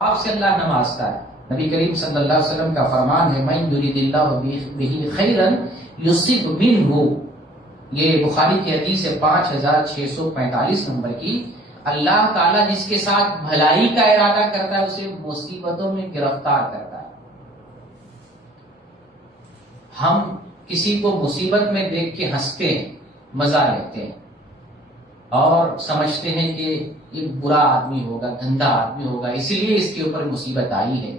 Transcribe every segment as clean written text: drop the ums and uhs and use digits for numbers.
آپ سے اللہ نوازتا ہے۔ نبی کریم صلی اللہ علیہ وسلم کا فرمان ہے من یرید اللہ بہ خیرا یصب منہ، یہ بخاری کی حدیث ہے 5645 نمبر کی۔ اللہ تعالیٰ جس کے ساتھ بھلائی کا ارادہ کرتا ہے اسے مصیبتوں میں گرفتار کرتا ہے۔ ہم کسی کو مصیبت میں دیکھ کے ہنستے ہیں، مزہ لیتے ہیں اور سمجھتے ہیں کہ یہ برا آدمی ہوگا، گندا آدمی ہوگا، اسی لیے اس کے اوپر مصیبت آئی ہے،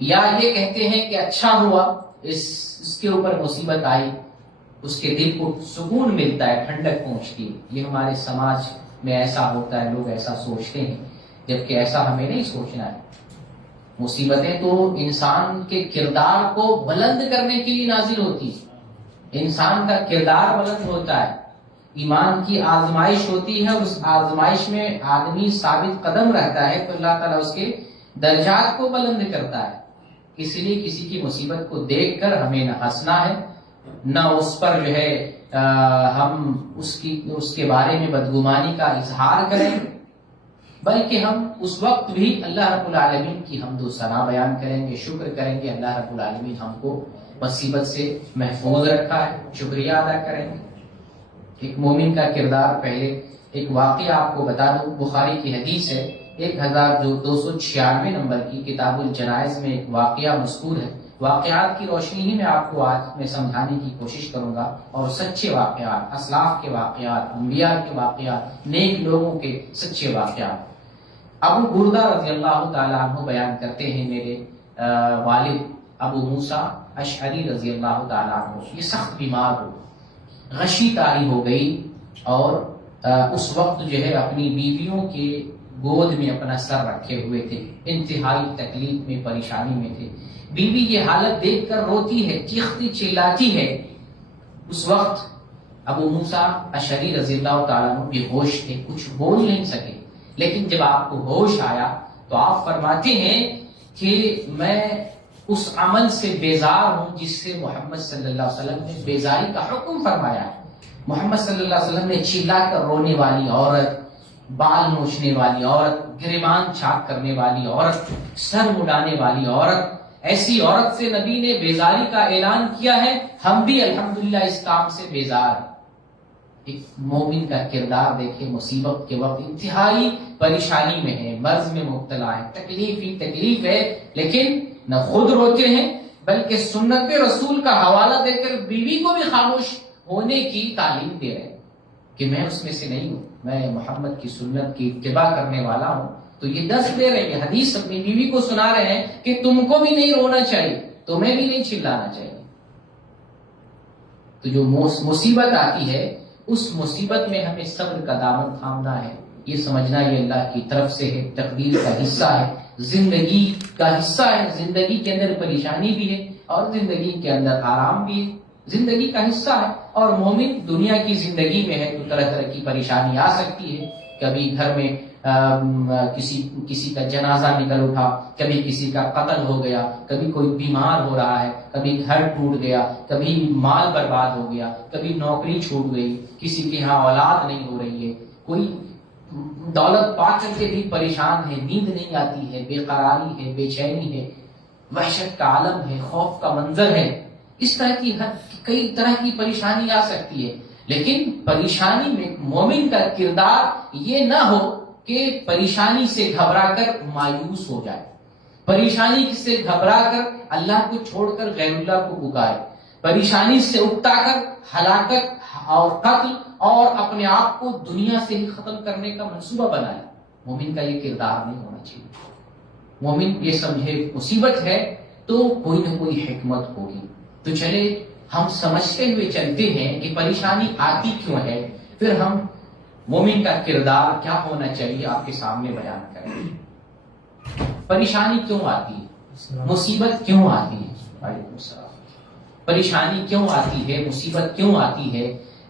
یا یہ کہتے ہیں کہ اچھا ہوا اس کے اوپر مصیبت آئی، اس کے دل کو سکون ملتا ہے، ٹھنڈک پہنچتی ہے۔ یہ ہمارے سماج میں ایسا ہوتا ہے، لوگ ایسا سوچتے ہیں، جبکہ ایسا ہمیں نہیں سوچنا ہے۔ مصیبتیں تو انسان کے کردار کو بلند کرنے کے لیے نازل ہوتی ہے، انسان کا کردار بلند ہوتا ہے، ایمان کی آزمائش ہوتی ہے، اس آزمائش میں آدمی ثابت قدم رہتا ہے تو اللہ تعالیٰ اس کے درجات کو بلند کرتا ہے۔ اس لیے کسی کی مصیبت کو دیکھ کر ہمیں نہ ہنسنا ہے، نہ اس پر جو ہے ہم اس کے بارے میں بدگمانی کا اظہار کریں، بلکہ ہم اس وقت بھی اللہ رب العالمین کی حمد و ثنا بیان کریں گے، شکر کریں گے اللہ رب العالمین ہم کو مصیبت سے محفوظ رکھا ہے، شکریہ ادا کریں گے۔ ایک مومن کا کردار، پہلے ایک واقعہ آپ کو بتا دوں، بخاری کی حدیث ہے 1296 نمبر کی، کتاب الجنائز میں ایک واقعہ مذکور ہے۔ واقعات کی روشنی ہی میں آپ کو آج میں سمجھانے کی کوشش کروں گا، اور سچے واقعات، اسلاف کے واقعات، انبیاء کے واقعات، نیک لوگوں کے سچے واقعات۔ ابو بردہ رضی اللہ تعالیٰ عنہ بیان کرتے ہیں، میرے والد ابو موسیٰ اشعری رضی اللہ تعالیٰ عنہ یہ سخت بیمار ہو، غشی طاری ہو گئی، اور اس وقت جو ہے اپنی بیویوں کے گود میں اپنا سر رکھے ہوئے تھے، انتہائی تکلیف میں، پریشانی میں تھے۔ بیوی یہ حالت دیکھ کر روتی ہے، چیختی چلاتی ہے۔ اس وقت ابو موسیٰ اشعری رضی اللہ تعالیٰ عنہ بے ہوش تھے، کچھ بول نہیں سکے، لیکن جب آپ کو ہوش آیا تو آپ فرماتے ہیں کہ میں اس عمل سے بیزار ہوں جس سے محمد صلی اللہ علیہ وسلم نے بیزاری کا حکم فرمایا ہے۔ محمد صلی اللہ علیہ وسلم نے چلا کر رونے والی عورت، بال نوچنے والی عورت، گریبان چاک کرنے والی عورت، سر مڈانے والی عورت، ایسی عورت سے نبی نے بیزاری کا اعلان کیا ہے۔ ہم بھی الحمدللہ اس کام سے بیزار ہیں۔ ایک مومن کا کردار دیکھیں، مصیبت کے وقت انتہائی پریشانی میں ہے، مرض میں مبتلا ہے، تکلیف ہی تکلیف ہے، لیکن نہ خود روتے ہیں بلکہ سنت رسول کا حوالہ دے کر بیوی کو بھی خاموش ہونے کی تعلیم دے رہے ہیں کہ میں اس میں سے نہیں ہوں، میں محمد کی سنت کی اتباع کرنے والا ہوں۔ تو یہ درس دے رہے ہیں، حدیث اپنی بیوی کو سنا رہے ہیں کہ تم کو بھی نہیں رونا چاہیے، تمہیں بھی نہیں چلانا چاہیے۔ تو جو مصیبت آتی ہے اس مصیبت میں ہمیں صبر کا دامن تھامنا ہے، یہ سمجھنا یہ اللہ کی طرف سے ہے، تقدیر کا حصہ ہے، زندگی کا حصہ ہے۔ زندگی کے اندر پریشانی بھی ہے اور زندگی کے اندر آرام بھی ہے، زندگی کا حصہ ہے۔ اور مومن دنیا کی زندگی میں ہے تو طرح طرح کی پریشانی آ سکتی ہے، کبھی گھر میں کسی کا جنازہ نکل اٹھا، کبھی کسی کا قتل ہو گیا، کبھی کوئی بیمار ہو رہا ہے، کبھی گھر ٹوٹ گیا، کبھی مال برباد ہو گیا، کبھی نوکری چھوٹ گئی، کسی کے ہاں اولاد نہیں ہو رہی ہے، کوئی دولت پا کر کے بھی پریشان ہے، نیند نہیں آتی ہے، بے قراری ہے، بے چینی ہے، وحشت کا عالم ہے، خوف کا منظر ہے۔ اس طرح کی کئی طرح کی پریشانی آ سکتی ہے، لیکن پریشانی میں مومن کا کردار یہ نہ ہو کہ پریشانی سے گھبرا کر مایوس ہو جائے، پریشانی سے گھبرا کر اللہ کو چھوڑ کر غیر اللہ کو پکارے، پریشانی سے اکتا کر ہلاکت اور قتل اور اپنے آپ کو دنیا سے ہی ختم کرنے کا منصوبہ بنائے۔ مومن کا یہ کردار نہیں ہونا چاہیے۔ مومن یہ سمجھے مصیبت ہے تو کوئی نہ کوئی حکمت ہوگی۔ تو چلے ہم سمجھتے ہوئے چلتے ہیں کہ پریشانی آتی کیوں ہے، پھر ہم مومن کا کردار کیا ہونا چاہیے آپ کے سامنے بیان کریں۔ پریشانی کیوں آتی ہے، مصیبت کیوں آتی ہے، وعلیکم السلام، پریشانی کیوں آتی ہے، مصیبت کیوں آتی ہے،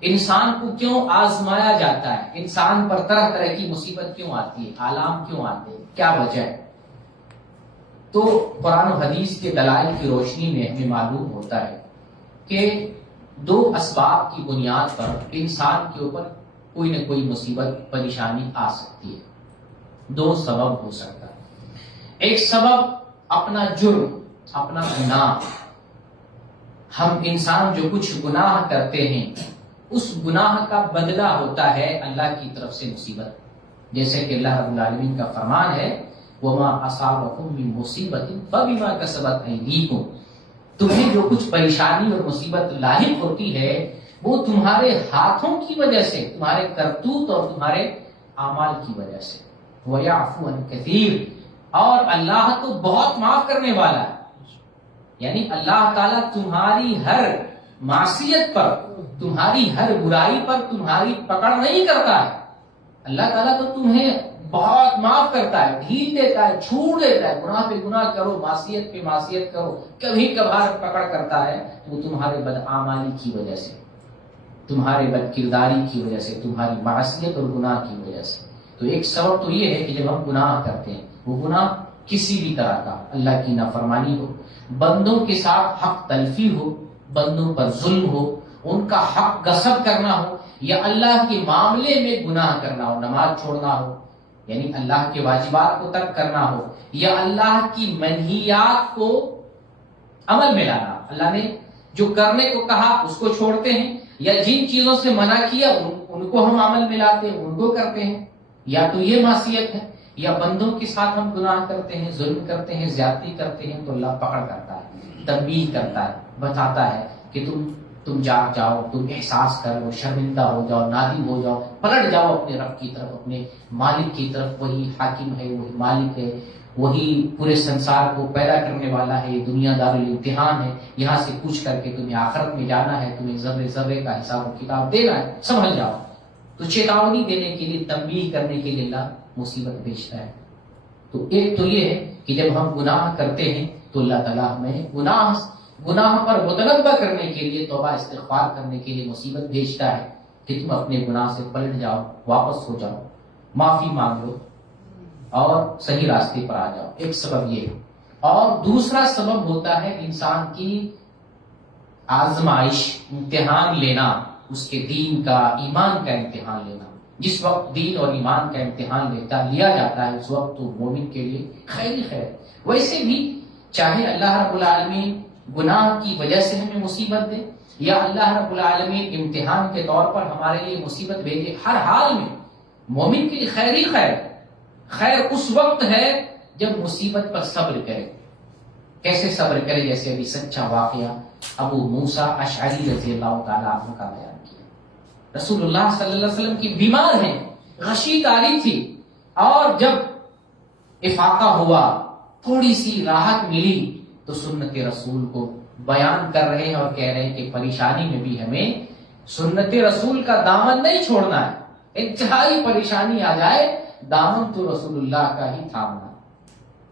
انسان کو کیوں آزمایا جاتا ہے، انسان پر طرح طرح کی مصیبت کیوں آتی ہے، آلام کیوں آتے ہیں، کیا وجہ ہے؟ تو قرآن و حدیث کے دلائل کی روشنی میں ہمیں معلوم ہوتا ہے کہ دو اسباب کی بنیاد پر انسان کے اوپر کوئی نہ کوئی مصیبت پریشانی آ سکتی ہے۔ دو سبب ہو سکتا ہے۔ ایک سبب اپنا جرم، اپنا گناہ. ہم انسان جو کچھ گناہ کرتے ہیں اس گناہ کا بدلہ ہوتا ہے اللہ کی طرف سے مصیبت. جیسے کہ اللہ رب العالمین کا فرمان ہے وَمَا أَصَابَكُم مِّن مُّصِيبَةٍ فَبِمَا كَسَبَتْ أَيْدِيكُم. تمہیں جو کچھ پریشانی اور مصیبت لاحق ہوتی ہے وہ تمہارے ہاتھوں کی وجہ سے، تمہارے کرتوت اور تمہارے اعمال کی وجہ سے. وَيَعْفُو عَن كَثِيرٍ. اور اللہ تو بہت معاف کرنے والا ہے. یعنی اللہ تعالیٰ تمہاری ہر معصیت پر، تمہاری ہر برائی پر تمہاری پکڑ نہیں کرتا ہے. اللہ تعالیٰ تو تمہیں بہت معاف کرتا ہے، ڈھیل دیتا ہے، چھوڑ دیتا ہے. گناہ پہ گناہ کرو، معصیت پہ معصیت کرو، کبھی کبھار پکڑ کرتا ہے. وہ تمہارے بدعمالی کی وجہ سے، تمہارے بد کرداری کی وجہ سے، تمہاری معصیت اور گناہ کی وجہ سے. تو ایک سبب تو یہ ہے کہ جب ہم گناہ کرتے ہیں، وہ گناہ کسی بھی طرح کا، اللہ کی نافرمانی ہو، بندوں کے ساتھ حق تلفی ہو، بندوں پر ظلم ہو، ان کا حق غصب کرنا ہو، یا اللہ کے معاملے میں گناہ کرنا ہو، نماز چھوڑنا ہو یعنی اللہ کے واجبات کو ترک کرنا ہو، یا اللہ کی منہیات کو عمل میں لانا. اللہ نے جو کرنے کو کہا اس کو چھوڑتے ہیں، یا جن چیزوں سے منع کیا ان کو ہم عمل میں لاتے ہیں، ان کو کرتے ہیں. یا تو یہ معصیت ہے، یا بندوں کے ساتھ ہم گناہ کرتے ہیں، ظلم کرتے ہیں، زیادتی کرتے ہیں، تو اللہ پکڑ کرتا ہے، تنبیہ کرتا ہے، بتاتا ہے کہ تم جاگ جاؤ، تم احساس کرو، شرمندہ ہو جاؤ، نادم ہو جاؤ، پلٹ جاؤ اپنے رب کی طرف، اپنے مالک کی طرف. وہی حاکم ہے، وہی مالک ہے، وہی پورے سنسار کو پیدا کرنے والا ہے. یہ دنیا دار الامتحان ہے، یہاں سے کچھ کر کے تمہیں آخرت میں جانا ہے، تمہیں ذرے ذرے کا حساب و کتاب دینا ہے، سمجھ جاؤ. تو چیتاونی دینے کے لیے، تنبیہ کرنے کے لیے اللہ مصیبت بھیجتا ہے. تو ایک تو یہ ہے کہ جب ہم گناہ کرتے ہیں تو اللہ تعالیٰ ہمیں گناہ پر متنبہ کرنے کے لیے، توبہ استغفار کرنے کے لیے مصیبت بھیجتا ہے کہ تم اپنے گناہ سے پلٹ جاؤ، واپس ہو جاؤ، معافی مانگ لو اور صحیح راستے پر آ جاؤ. ایک سبب یہ ہے. اور دوسرا سبب ہوتا ہے انسان کی آزمائش، امتحان لینا، اس کے دین کا، ایمان کا امتحان لینا. جس وقت دین اور ایمان کا امتحان لیا جاتا ہے اس وقت تو مومن کے لیے خیر ہی خیر. ویسے بھی چاہے اللہ رب العالمین گناہ کی وجہ سے ہمیں مصیبت دے، یا اللہ رب العالمین امتحان کے طور پر ہمارے لیے مصیبت بھیجے، ہر حال میں مومن کے لیے خیر ہی خیر. خیر اس وقت ہے جب مصیبت پر صبر کرے. کیسے صبر کرے؟ جیسے ابھی سچا واقعہ ابو موسیٰ اشعری رضی اللہ تعالیٰ عنہ کا بیان کیا. رسول اللہ صلی اللہ علیہ وسلم کی بیمار ہیں، غشی تاری تھی، اور جب افاقہ ہوا، تھوڑی سی راحت ملی، تو سنت رسول کو بیان کر رہے ہیں اور کہہ رہے ہیں کہ پریشانی میں بھی ہمیں سنت رسول کا دامن نہیں چھوڑنا ہے. انتہائی پریشانی آ جائے، دامن تو رسول اللہ کا ہی تھامنا.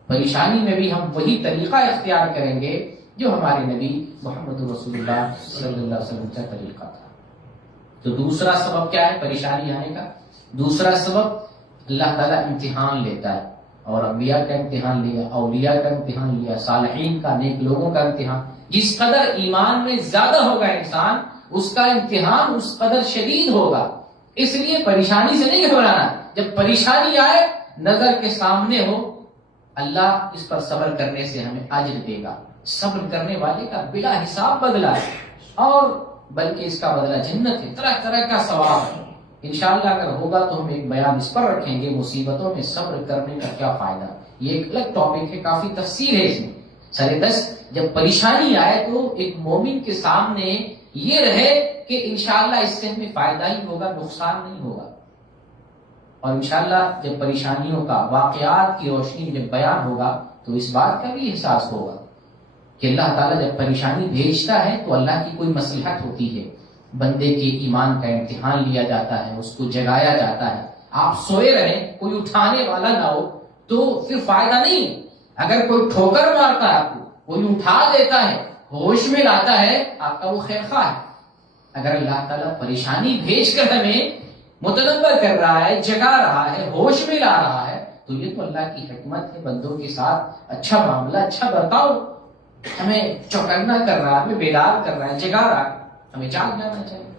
پریشانی میں بھی ہم وہی طریقہ اختیار کریں گے جو ہمارے نبی محمد رسول اللہ صلی اللہ علیہ وسلم کا طریقہ تھا. تو دوسرا سبب کیا ہے پریشانی آنے کا؟ دوسرا سبب اللہ تعالیٰ امتحان لیتا ہے، اور انبیاء کا امتحان لیا، اولیاء کا امتحان لیا، صالحین کا، نیک لوگوں کا امتحان. جس قدر ایمان میں زیادہ ہوگا انسان، اس کا امتحان اس قدر شدید ہوگا. اس لیے پریشانی سے نہیں گھبرانا. جب پریشانی آئے، نظر کے سامنے ہو، اللہ اس پر صبر کرنے سے ہمیں اجر دے گا. صبر کرنے والے کا بلا حساب بدلہ ہے، اور بلکہ اس کا بدلہ جنت ہے، طرح طرح کا ثواب ہے. انشاءاللہ اگر ہوگا تو ہم ایک بیان اس پر رکھیں گے، مصیبتوں میں صبر کرنے کا کیا فائدہ. یہ ایک الگ ٹاپک ہے، کافی تفصیل ہے اس میں. سر دست جب پریشانی آئے تو ایک مومن کے سامنے یہ رہے کہ انشاءاللہ اس سے ہمیں فائدہ ہی ہوگا، نقصان نہیں ہوگا. اور انشاءاللہ جب پریشانیوں کا، واقعات کی روشنی میں جب بیان ہوگا تو اس بات کا بھی احساس ہوگا کہ اللہ تعالیٰ جب پریشانی بھیجتا ہے تو اللہ کی کوئی مصلحت ہوتی ہے. بندے کے ایمان کا امتحان لیا جاتا ہے، اس کو جگایا جاتا ہے. آپ سوئے رہیں، کوئی اٹھانے والا نہ ہو تو پھر فائدہ نہیں. اگر کوئی ٹھوکر مارتا ہے، آپ کو کوئی اٹھا دیتا ہے، ہوش میں لاتا ہے، آپ کا وہ خیر خواہ ہے. اگر اللہ تعالیٰ پریشانی بھیج کر ہمیں متنبہ کر رہا ہے، جگا رہا ہے، ہوش میں لا رہا ہے، تو یہ تو اللہ کی حکمت ہے. بندوں کے ساتھ اچھا معاملہ، اچھا برتاؤ، ہمیں چوکنا کر رہا ہے، ہمیں بیدار کر رہا ہے، جگا رہا ہے، ہمیں جاگ جانا چاہیے.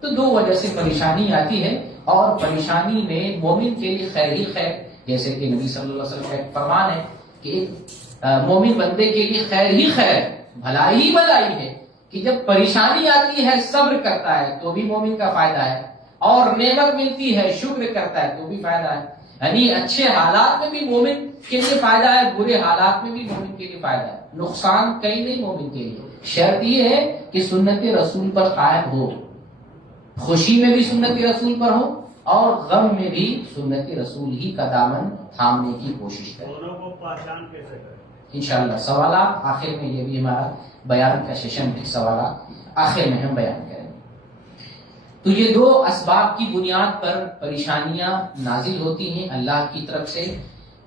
تو دو وجہ سے پریشانی آتی ہے، اور پریشانی میں مومن کے لیے خیر ہی خیر. جیسے کہ نبی صلی اللہ علیہ وسلم کا ایک فرمان ہے کہ ایک مومن بندے کے لیے خیر ہی خیر ہے، بھلائی ہی بھلائی ہے کہ جب پریشانی آتی ہے صبر کرتا ہے تو بھی مومن کا فائدہ ہے، اور نعمت ملتی ہے شکر کرتا ہے تو بھی فائدہ ہے۔ یعنی اچھے حالات میں بھی مومن کے لیے فائدہ ہے، برے حالات میں بھی مومن کے لیے فائدہ ہے، نقصان کہیں نہیں مومن کے لیے۔ شرط یہ ہے کہ سنت رسول پر قائم ہو، خوشی میں بھی سنت رسول پر ہو اور غم میں بھی سنت رسول ہی کا دامن تھامنے کی کوشش کریں۔ دونوں کو پہچان کیسے کریں؟ انشاءاللہ سوالات آخر میں، یہ بھی ہمارا بیان کا سیشن ہے، سوالات آخر میں ہم بیان کریں گے۔ تو یہ دو اسباب کی بنیاد پر پریشانیاں نازل ہوتی ہیں اللہ کی طرف سے۔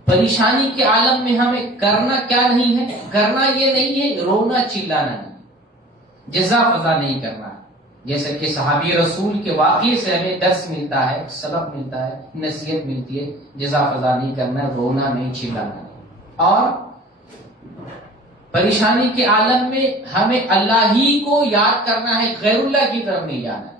پریشانی کے عالم میں ہمیں کرنا کیا نہیں ہے؟ کرنا یہ نہیں ہے رونا چلانا نہیں، جزا فضا نہیں کرنا، جیسا کہ صحابی رسول کے واقعے سے ہمیں درس ملتا ہے، سبق ملتا ہے، نصیحت ملتی ہے، جزا فضا نہیں کرنا، رونا نہیں چلانا نہیں۔ اور پریشانی کے عالم میں ہمیں اللہ ہی کو یاد کرنا ہے، غیر اللہ کی طرف نہیں جانا ہے۔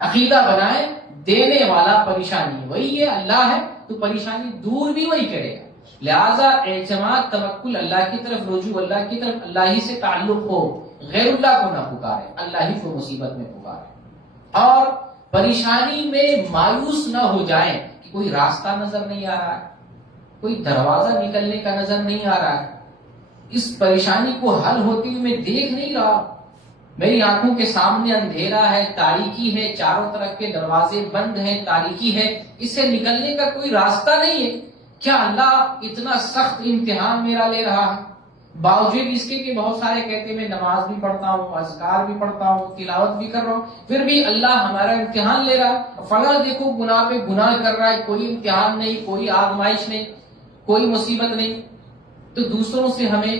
عقیدہ بنائے دینے والا پریشانی وہی ہے، اللہ ہے تو پریشانی دور بھی وہی کرے گا، لہذا اعتماد توکل اللہ کی طرف، رجوع اللہ کی طرف، اللہ ہی سے تعلق ہو، غیر اللہ کو نہ پکارے، اللہ ہی کو مصیبت میں پکارے۔ اور پریشانی میں مایوس نہ ہو جائیں کہ کوئی راستہ نظر نہیں آ رہا ہے، کوئی دروازہ نکلنے کا نظر نہیں آ رہا ہے، اس پریشانی کو حل ہوتی ہوئی میں دیکھ نہیں رہا، میری آنکھوں کے سامنے اندھیرا ہے، تاریکی ہے، چاروں طرف کے دروازے بند ہیں، تاریکی ہے، اس سے نکلنے کا کوئی راستہ نہیں ہے۔ کیا اللہ اتنا سخت امتحان میرا لے رہا ہے؟ باوجود اس کے کہ بہت سارے کہتے ہیں میں نماز بھی پڑھتا ہوں، اذکار بھی پڑھتا ہوں، تلاوت بھی کر رہا ہوں، پھر بھی اللہ ہمارا امتحان لے رہا ہے۔ فلاں دیکھو گناہ پہ گناہ کر رہا ہے، کوئی امتحان نہیں، کوئی آزمائش نہیں، کوئی مصیبت نہیں۔ تو دوسروں سے ہمیں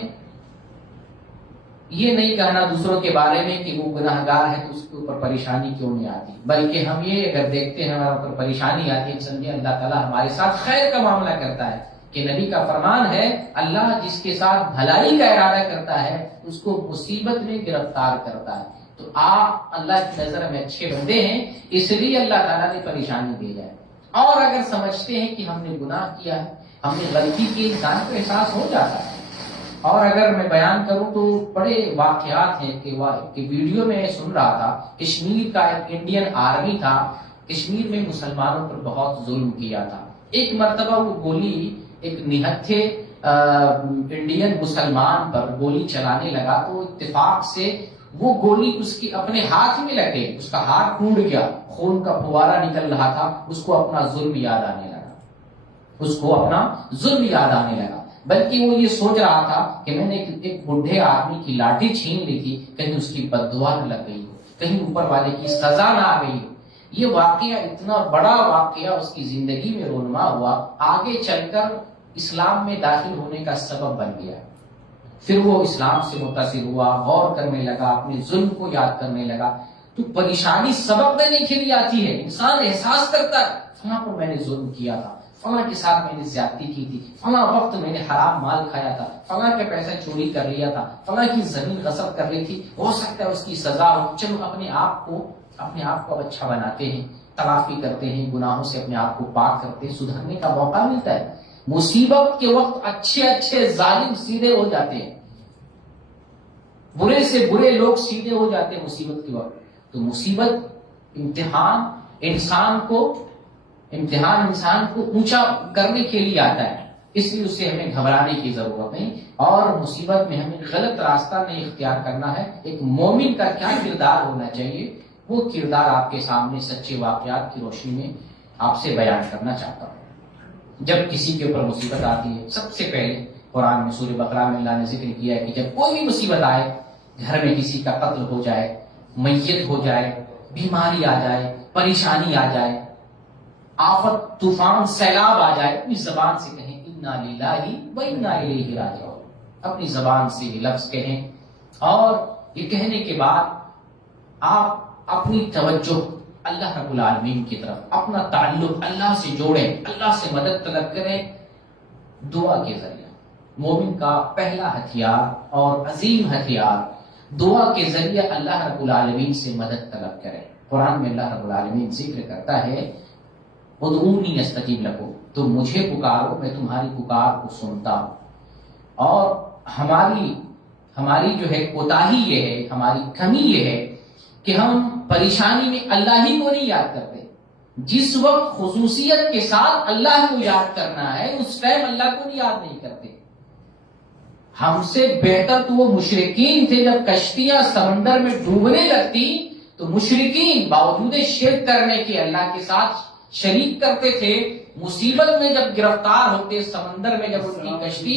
یہ نہیں کہنا دوسروں کے بارے میں کہ وہ گناہ گار ہے تو اس کے اوپر پریشانی کیوں نہیں آتی، بلکہ ہم یہ اگر دیکھتے ہیں ہمارے اوپر پریشانی آتی ہے، سمجھے اللہ تعالیٰ ہمارے ساتھ خیر کا معاملہ کرتا ہے، کہ نبی کا فرمان ہے اللہ جس کے ساتھ بھلائی کا ارادہ کرتا ہے اس کو مصیبت میں گرفتار کرتا ہے۔ تو آپ اللہ کی نظر میں اچھے بندے ہیں، اس لیے اللہ تعالیٰ نے پریشانی بھیجا ہے۔ اور اگر سمجھتے ہیں کہ ہم نے گناہ کیا ہے، ہم نے غلطی کی، انسان کو احساس ہو جاتا ہے۔ اور اگر میں بیان کروں تو بڑے واقعات ہیں کہ ویڈیو میں سن رہا تھا، کشمیر کا ایک انڈین آرمی تھا، کشمیر میں مسلمانوں پر بہت ظلم کیا تھا۔ ایک مرتبہ وہ گولی ایک نہتھے انڈین مسلمان پر گولی چلانے لگا تو اتفاق سے وہ گولی اس کی اپنے ہاتھ میں لگے، اس کا ہاتھ ٹوٹ گیا، خون کا فوارہ نکل رہا تھا، اس کو اپنا ظلم یاد آنے لگا، اس کو اپنا ظلم یاد آنے لگا، بلکہ وہ یہ سوچ رہا تھا کہ میں نے ایک بوڑھے آدمی کی لاٹھی چھین لی تھی، کہیں اس کی بد دعا نہ لگ گئی ہو، کہیں اوپر والے کی سزا نہ آ گئی ہو۔ یہ واقعہ اتنا بڑا واقعہ اس کی زندگی میں رونما ہوا، آگے چل کر اسلام میں داخل ہونے کا سبب بن گیا۔ پھر وہ اسلام سے متاثر ہوا، غور کرنے لگا، اپنے ظلم کو یاد کرنے لگا۔ تو پریشانی سبب دینے کے لیے آتی ہے، انسان احساس کرتا ہے فلاں پر میں نے ظلم کیا تھا، فلاں کے ساتھ میں نے زیادتی کی تھی، فلاں وقت میں نے حرام مال کھایا تھا، فلاں کے پیسہ چوری کر لیا تھا، فلاں کی زمین غصب کر لی تھی، ہو سکتا ہے اس کی سزا ہو۔ چلو اپنے آپ کو اچھا بناتے ہیں، تلافی کرتے ہیں، گناہوں سے اپنے آپ کو پاک کرتے ہیں، سدھرنے کا موقع ملتا ہے۔ مصیبت کے وقت اچھے ظالم سیدھے ہو جاتے ہیں، برے سے برے لوگ سیدھے ہو جاتے ہیں مصیبت کے وقت۔ تو مصیبت امتحان انسان کو اونچا کرنے کے لیے آتا ہے، اس لیے اس سے ہمیں گھبرانے کی ضرورت نہیں، اور مصیبت میں ہمیں غلط راستہ نہیں اختیار کرنا ہے۔ ایک مومن کا کیا کردار ہونا چاہیے، وہ کردار آپ کے سامنے سچے واقعات کی روشنی میں آپ سے بیان کرنا چاہتا ہوں۔ جب کسی کے اوپر مصیبت آتی ہے، سب سے پہلے قرآن میں سورہ بقرہ میں اللہ نے ذکر کیا ہے کہ جب کوئی بھی مصیبت آئے، گھر میں کسی کا قتل ہو جائے، میت ہو جائے، بیماری آ جائے، پریشانی آ جائے، آفت، طوفان، سیلاب آ جائے، اپنی زبان سے کہیں انا للہ و انا الیہ راجعون، اپنی زبان سے یہ لفظ کہیں، اور یہ کہنے کے بعد آپ اپنی توجہ اللہ رب العالمین کی طرف، اپنا تعلق اللہ سے جوڑیں، اللہ سے مدد طلب کریں دعا کے ذریعے۔ مومن کا پہلا ہتھیار اور عظیم ہتھیار دعا کے ذریعے اللہ رب العالمین سے مدد طلب کریں۔ قرآن میں اللہ رب العالمین ذکر کرتا ہے ادعونی استجیب لکم، تم مجھے پکارو میں تمہاری پکار کو سنتا ہوں۔ اور ہماری جو ہے کوتاہی یہ ہے، ہماری کمی یہ ہے کہ ہم پریشانی میں اللہ ہی کو نہیں یاد کرتے۔ جس وقت خصوصیت کے ساتھ اللہ کو یاد کرنا ہے اس ٹائم اللہ کو یاد نہیں کرتے۔ ہم سے بہتر تو وہ مشرکین تھے، جب کشتیاں سمندر میں ڈوبنے لگتی تو مشرکین باوجود شرک کرنے کے اللہ کے ساتھ شریک کرتے تھے۔ مصیبت میں جب گرفتار ہوتے سمندر میں، جب ان کی کشتی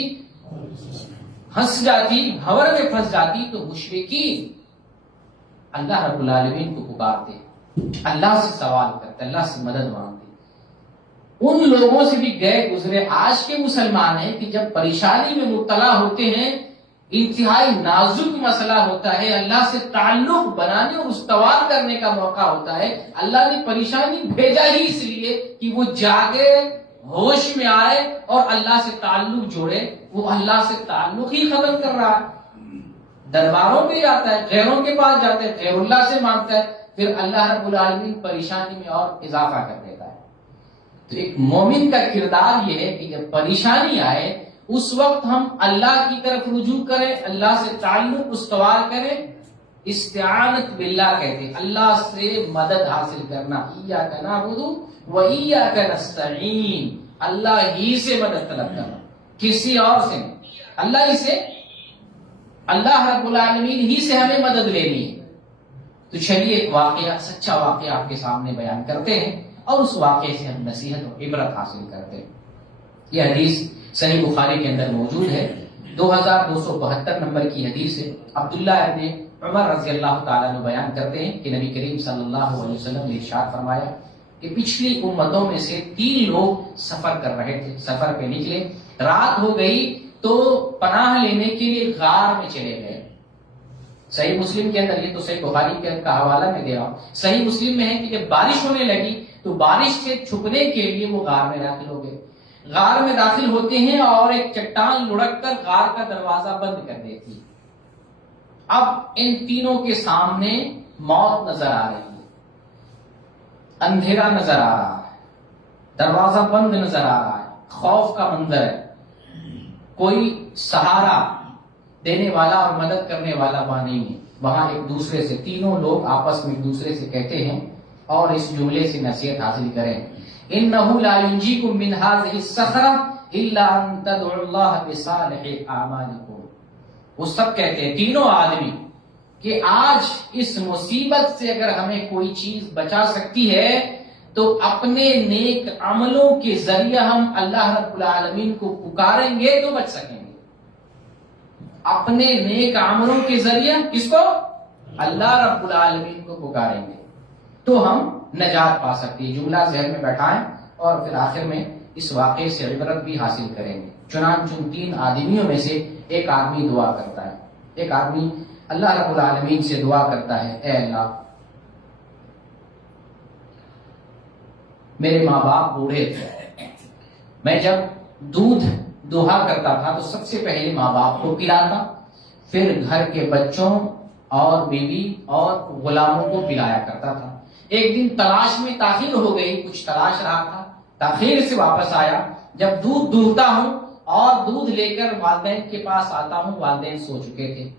پھنس جاتی، بھور میں پھنس جاتی، تو مشرکین اللہ رب العالمین کو پکارتے، اللہ سے سوال کرتے، اللہ سے مدد مانگتے۔ ان لوگوں سے بھی گئے گزرے آج کے مسلمان ہیں کہ جب پریشانی میں مبتلا ہوتے ہیں، انتہائی نازک مسئلہ ہوتا ہے، اللہ سے تعلق بنانے اور استوار کرنے کا موقع ہوتا ہے، اللہ نے پریشانی بھیجا ہی اس لیے کہ وہ جاگے، ہوش میں آئے اور اللہ سے تعلق جوڑے۔ وہ اللہ سے تعلق ہی ختم کر رہا ہے، درباروں پہ جاتا ہے، غیروں کے پاس جاتا ہے، غیر اللہ سے مانگتا ہے، پھر اللہ رب العالمین پریشانی میں اور اضافہ کر دیتا ہے۔ تو ایک مومن کا کردار یہ ہے کہ جب پریشانی آئے اس وقت ہم اللہ کی طرف رجوع کریں، اللہ سے تعلق استوار کریں۔ استعانت باللہ کہتے ہیں، اللہ سے مدد حاصل کرنا۔ ایاک نعبد و ایاک نستعین، اللہ ہی سے مدد طلب کرنا، کسی اور سے نہیں۔ اللہ رب العالمین ہی سے ہمیں مدد لینی ہے۔ تو چلیے ایک واقعہ، سچا واقعہ آپ کے سامنے بیان کرتے ہیں اور اس واقعے سے ہم نصیحت اور عبرت حاصل کرتے ہیں۔ یہ حدیث صحیح بخاری کے اندر موجود ہے، 2272 نمبر کی حدیث ہے۔ عبداللہ ابن عمر رضی اللہ تعالیٰ عنہ بیان کرتے ہیں کہ نبی کریم صلی اللہ علیہ وسلم نے ارشاد فرمایا کہ پچھلی امتوں میں سے 3 لوگ سفر کر رہے تھے، سفر پہ نکلے، رات ہو گئی تو پناہ لینے کے لیے غار میں چلے گئے۔ صحیح مسلم کے اندر، یہ تو صحیح بخاری کا حوالہ میں دے رہا ہوں، صحیح مسلم میں ہے کہ جب بارش ہونے لگی تو بارش سے چھپنے کے لیے وہ غار میں داخل ہو گئے۔ غار میں داخل ہوتے ہیں اور ایک چٹان لڑک کر غار کا دروازہ بند کر دیتی۔ اب ان تینوں کے سامنے موت نظر آ رہی ہے، اندھیرا نظر آ رہا ہے، دروازہ بند نظر آ رہا ہے، خوف کا منظر ہے، کوئی سہارا دینے والا اور مدد کرنے والا وہاں نہیں ہے۔ وہاں ایک دوسرے سے، تینوں لوگ آپس میں ایک دوسرے سے کہتے ہیں اور اس جملے سے نصیحت حاصل کریں، انه لا ينجيكم من هذه الصخرة الا ان تدعوا الله بصالح اعمالكم۔ وہ سب کہتے ہیں، تینوں آدمی، کہ آج اس مصیبت سے اگر ہمیں کوئی چیز بچا سکتی ہے تو اپنے نیک عملوں کے ذریعے ہم اللہ رب العالمین کو پکاریں گے تو بچ سکیں گے۔ اپنے نیک عملوں کے ذریعے کس کو؟ اللہ رب العالمین کو پکاریں گے تو ہم نجات پا سکتے ہیں۔ جملہ ذہن میں بیٹھائیں اور پھر آخر میں اس واقعے سے عبرت بھی حاصل کریں گے۔ چنانچہ 3 آدمیوں میں سے ایک آدمی دعا کرتا ہے، ایک آدمی اللہ رب العالمین سے دعا کرتا ہے، اے اللہ میرے ماں باپ بوڑھے تھے، میں جب دودھ دوہا کرتا تھا تو سب سے پہلے ماں باپ کو پلاتا، پھر گھر کے بچوں اور بیوی اور غلاموں کو پلایا کرتا تھا۔ ایک دن تلاش میں تاخیر ہو گئی، کچھ تلاش رہا تھا، تاخیر سے واپس آیا، جب دودھ دوہتا ہوں اور دودھ لے کر والدین کے پاس آتا ہوں، والدین سو چکے تھے،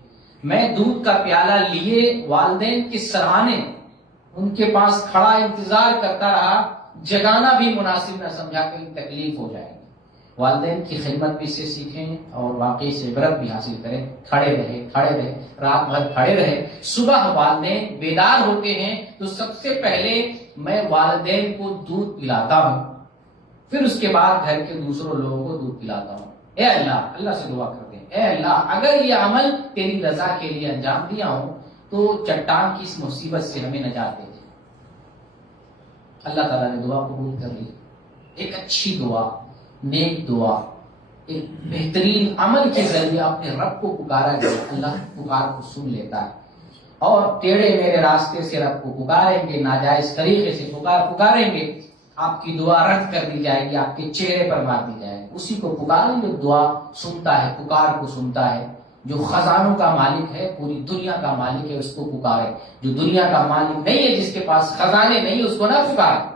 میں دودھ کا پیالہ لیے والدین کے سرانے ان کے پاس کھڑا انتظار کرتا رہا، جگانا بھی مناسب نہ سمجھا کہ تکلیف ہو جائے گی۔ والدین کی خدمت بھی سے سیکھیں اور واقعی سے عبرت بھی حاصل کریں۔ کھڑے رہے، رات بھر کھڑے رہے، صبح والدین بیدار ہوتے ہیں تو سب سے پہلے میں والدین کو دودھ پلاتا ہوں، پھر اس کے بعد گھر کے دوسروں لوگوں کو دودھ پلاتا ہوں۔ اے اللہ سے دعا کرتے ہیں، اے اللہ اگر یہ عمل تیری رضا کے لیے انجام دیا ہوں تو چٹان کی اس مصیبت سے ہمیں نجات دے دے۔ اللہ تعالیٰ نے دعا قبول کر لی۔ ایک اچھی دعا، نیک دعا، ایک بہترین عمل کے ذریعے اپنے رب کو پکارا گیا، اللہ پکار کو سن لیتا ہے۔ اور ٹیڑھے میرے راستے سے رب کو پکاریں گے، ناجائز طریقے سے پکاریں گے، آپ کی دعا رد کر دی جائے گی، آپ کے چہرے پر مار دی جائے گی۔ اسی کو پکاریں جو دعا سنتا ہے، پکار کو سنتا ہے، جو خزانوں کا مالک ہے، پوری دنیا کا مالک ہے، اس کو پکارے۔ جو دنیا کا مالک نہیں ہے، جس کے پاس خزانے نہیں، اس کو نہ پکارے۔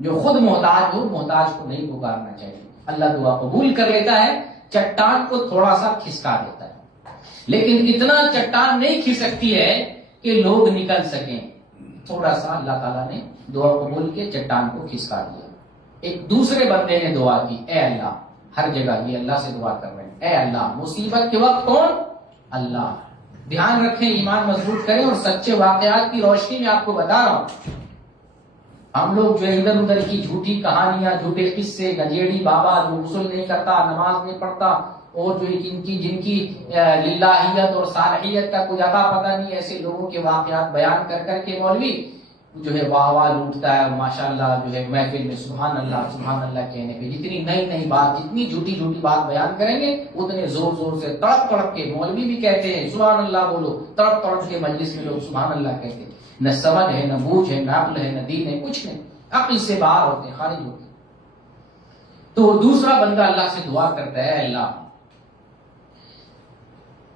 جو خود محتاج ہو، محتاج کو نہیں پکارنا چاہیے۔ اللہ دعا قبول کر لیتا ہے چٹان کو تھوڑا سا کھسکا دیتا ہے، لیکن اتنا چٹان نہیں کھسکتی ہے کہ لوگ نکل سکیں. تھوڑا سا اللہ تعالیٰ نے دعا قبول کے چٹان کو کھسکا دیا. ایک دوسرے بندے نے دعا کی، اے اللہ، ہر جگہ یہ اللہ سے دعا کر رہے ہیں، اے اللہ مصیبت کے وقت کون؟ اللہ. دھیان رکھیں، ایمان مضبوط کریں. اور سچے واقعات کی روشنی میں آپ کو بتا رہا ہوں، ہم لوگ جو ادھر ادھر کی جھوٹی کہانیاں، جھوٹے قصے، گجیڑی بابا جو غسل نہیں کرتا، نماز نہیں پڑھتا، اور جو جن کی للہیت اور صالحیت کا کوئی اتا پتہ نہیں، ایسے لوگوں کے واقعات بیان کر کر کے مولوی جو ہے واہ واہ لوٹتا ہے. ماشاءاللہ جو ہے محفل میں سبحان اللہ کہنے پہ جتنی نئی بات، جتنی جھوٹی بات بیان کریں گے، اتنے زور زور سے تڑپ تڑپ کے مولوی بھی کہتے ہیں سبحان اللہ بولو، تڑپ تڑپ کے مجلس میں لوگ سبحان اللہ کہتے ہیں. نہ سمجھ ہے، نہ بوجھ ہے، نہ عقل ہے، نہ دین ہے، کچھ نہیں، عقل سے باہر ہوتے ہیں، خارج ہوتے ہیں. تو دوسرا بندہ اللہ سے دعا کرتا ہے، اللہ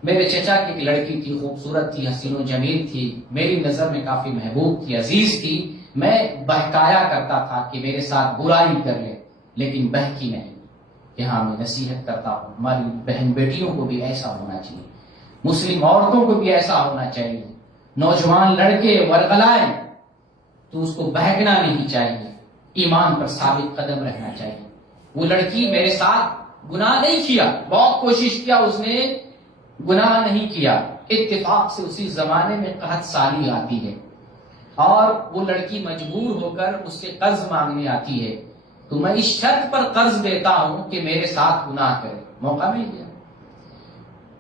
میرے چچا کی ایک لڑکی تھی، خوبصورت تھی، حسین و جمیل تھی، میری نظر میں کافی محبوب تھی، عزیز تھی. میں بہکایا کرتا تھا کہ میرے ساتھ برائی کر لے، لیکن بہکی نہیں. کہ ہاں میں نصیحت کرتا ہوں، ہماری بہن بیٹیوں کو بھی ایسا ہونا چاہیے، مسلم عورتوں کو بھی ایسا ہونا چاہیے. نوجوان لڑکے ورغلائیں تو اس کو بہکنا نہیں چاہیے، ایمان پر ثابت قدم رہنا چاہیے. وہ لڑکی میرے ساتھ گناہ نہیں کیا، بہت کوشش کیا، اس نے گناہ نہیں کیا. اتفاق سے اسی زمانے میں قحط سالی آتی ہے اور وہ لڑکی مجبور ہو کر اس سے قرض مانگنے آتی ہے. تو میں اس شرط پر قرض دیتا ہوں کہ میرے ساتھ گناہ کرے. موقع مل گیا،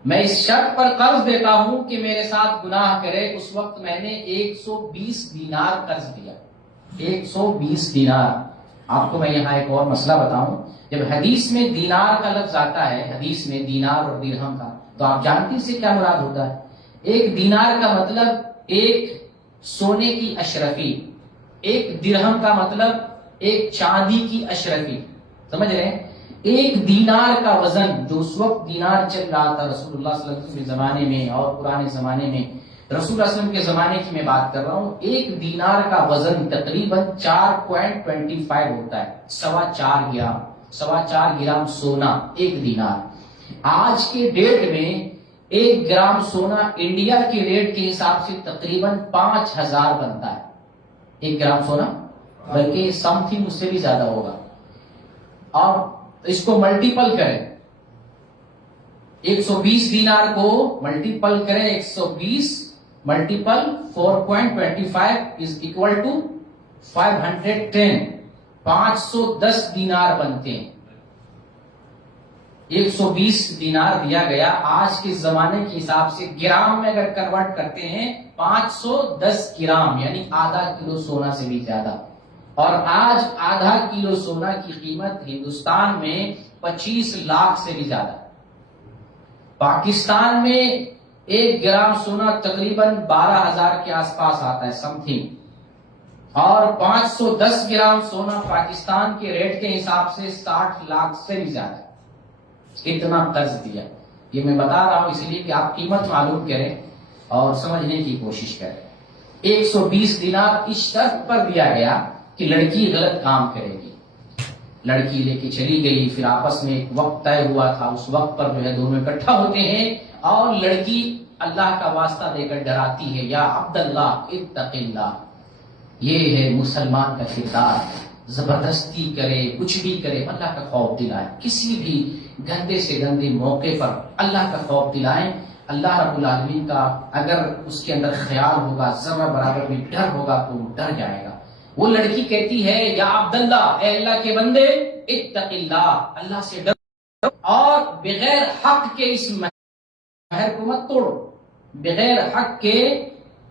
میں اس شرط پر قرض دیتا ہوں کہ میرے ساتھ گناہ کرے. اس وقت میں نے 120 دینار قرض دیا، 120 دینار. آپ کو میں یہاں ایک اور مسئلہ بتاؤں. جب حدیث میں دینار کا لفظ آتا ہے، حدیث میں دینار اور درہم کا، تو آپ جانتے ہیں اس سے کیا مراد ہوتا ہے؟ ایک دینار کا مطلب ایک سونے کی اشرفی، ایک درہم کا مطلب ایک چاندی کی اشرفی. سمجھ رہے ہیں؟ ایک دینار کا وزن، جو اس وقت دینار چل رہا تھا رسول اللہ صلی اللہ علیہ وسلم کے زمانے میں اور پرانے زمانے میں، رسول اللہ علیہ وسلم کے زمانے کی میں بات کر رہا ہوں، ایک دینار کا وزن تقریباً 4.25 ہوتا ہے، 4.25 گرام، 4.25 گرام سونا ایک دینار. آج کے ڈیٹ میں 1 گرام سونا انڈیا کے ریٹ کے حساب سے تقریباً 5000 بنتا ہے. 1 گرام سونا، بلکہ سم تھنگ اس سے بھی زیادہ ہوگا. اور اس کو ملٹیپل کریں، 120 دینار کو ملٹیپل کریں، 120 ملٹیپل 4.25 از اکول ٹو 510، 510 دینار بنتے ہیں. 120 دینار دیا گیا. آج کے زمانے کے حساب سے گرام میں اگر کنورٹ کرتے ہیں 510 گرام، یعنی آدھا کلو سونا سے بھی زیادہ. اور آج آدھا کلو سونا کی قیمت ہندوستان میں 25 لاکھ سے بھی زیادہ. پاکستان میں 1 گرام سونا تقریباً 12,000 کے آس پاس آتا ہے سم تھنگ، اور 510 گرام سونا پاکستان کے ریٹ کے حساب سے 60 لاکھ سے بھی زیادہ. اتنا قرض دیا. یہ میں بتا رہا ہوں اس لیے کہ آپ قیمت معلوم کریں اور سمجھنے کی کوشش کریں. 120 دینار اس شرط پر دیا گیا کہ لڑکی غلط کام کرے گی. لڑکی لے کے چلی گئی، پھر آپس میں ایک وقت طے ہوا تھا، اس وقت پر جو ہے دونوں اکٹھا ہوتے ہیں اور لڑکی اللہ کا واسطہ دے کر ڈراتی ہے، یا عبداللہ اتق اللہ. یہ ہے مسلمان کا کردار. زبردستی کرے، کچھ بھی کرے، اللہ کا خوف دلائے. کسی بھی گندے سے گندے موقع پر اللہ کا خوف دلائیں. اللہ رب العالمین کا اگر اس کے اندر خیال ہوگا، ذرہ برابر بھی ڈر ہوگا تو ڈر جائے گا. وہ لڑکی کہتی ہے، یا عبداللہ، اے اللہ کے بندے، اتق اللہ، اللہ سے ڈر، اور بغیر حق کے اس مہر کو مت توڑو. بغیر حق کے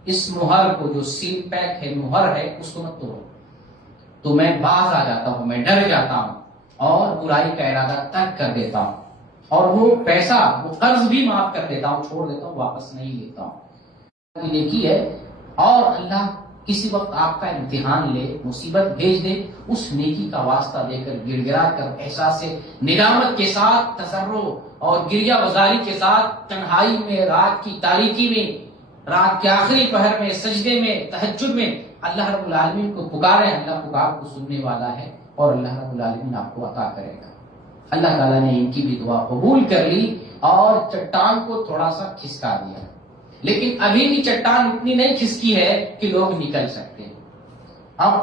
اس مہر کو، جو سیل پیک ہے، مہر ہے، اس کو مت توڑو. تو میں باز آ جاتا ہوں، میں ڈر جاتا ہوں اور برائی کا ارادہ ترک کر دیتا ہوں، اور وہ پیسہ، وہ قرض بھی معاف کر دیتا ہوں، چھوڑ دیتا ہوں، واپس نہیں لیتا ہوں. نیکی ہے. اور اللہ کسی وقت آپ کا امتحان لے، مصیبت بھیج دے، اس نیکی کا واسطہ دے کر گڑ گڑا کر احساس ندامت کے ساتھ، تضرع اور گریہ وزاری کے ساتھ، تنہائی میں، رات کی تاریکی میں، رات کے آخری پہر میں، سجدے میں، تہجد میں اللہ رب العالمین کو پکارے. اللہ پکار کو سننے والا ہے اور اللہ رب العالمین آپ کو عطا کرے گا. اللہ تعالیٰ نے ان کی بھی دعا قبول کر لی اور چٹان کو تھوڑا سا کھسکا دیا، لیکن ابھی بھی چٹان اتنی نہیں کھسکی ہے کہ لوگ نکل سکتے ہیں۔ اب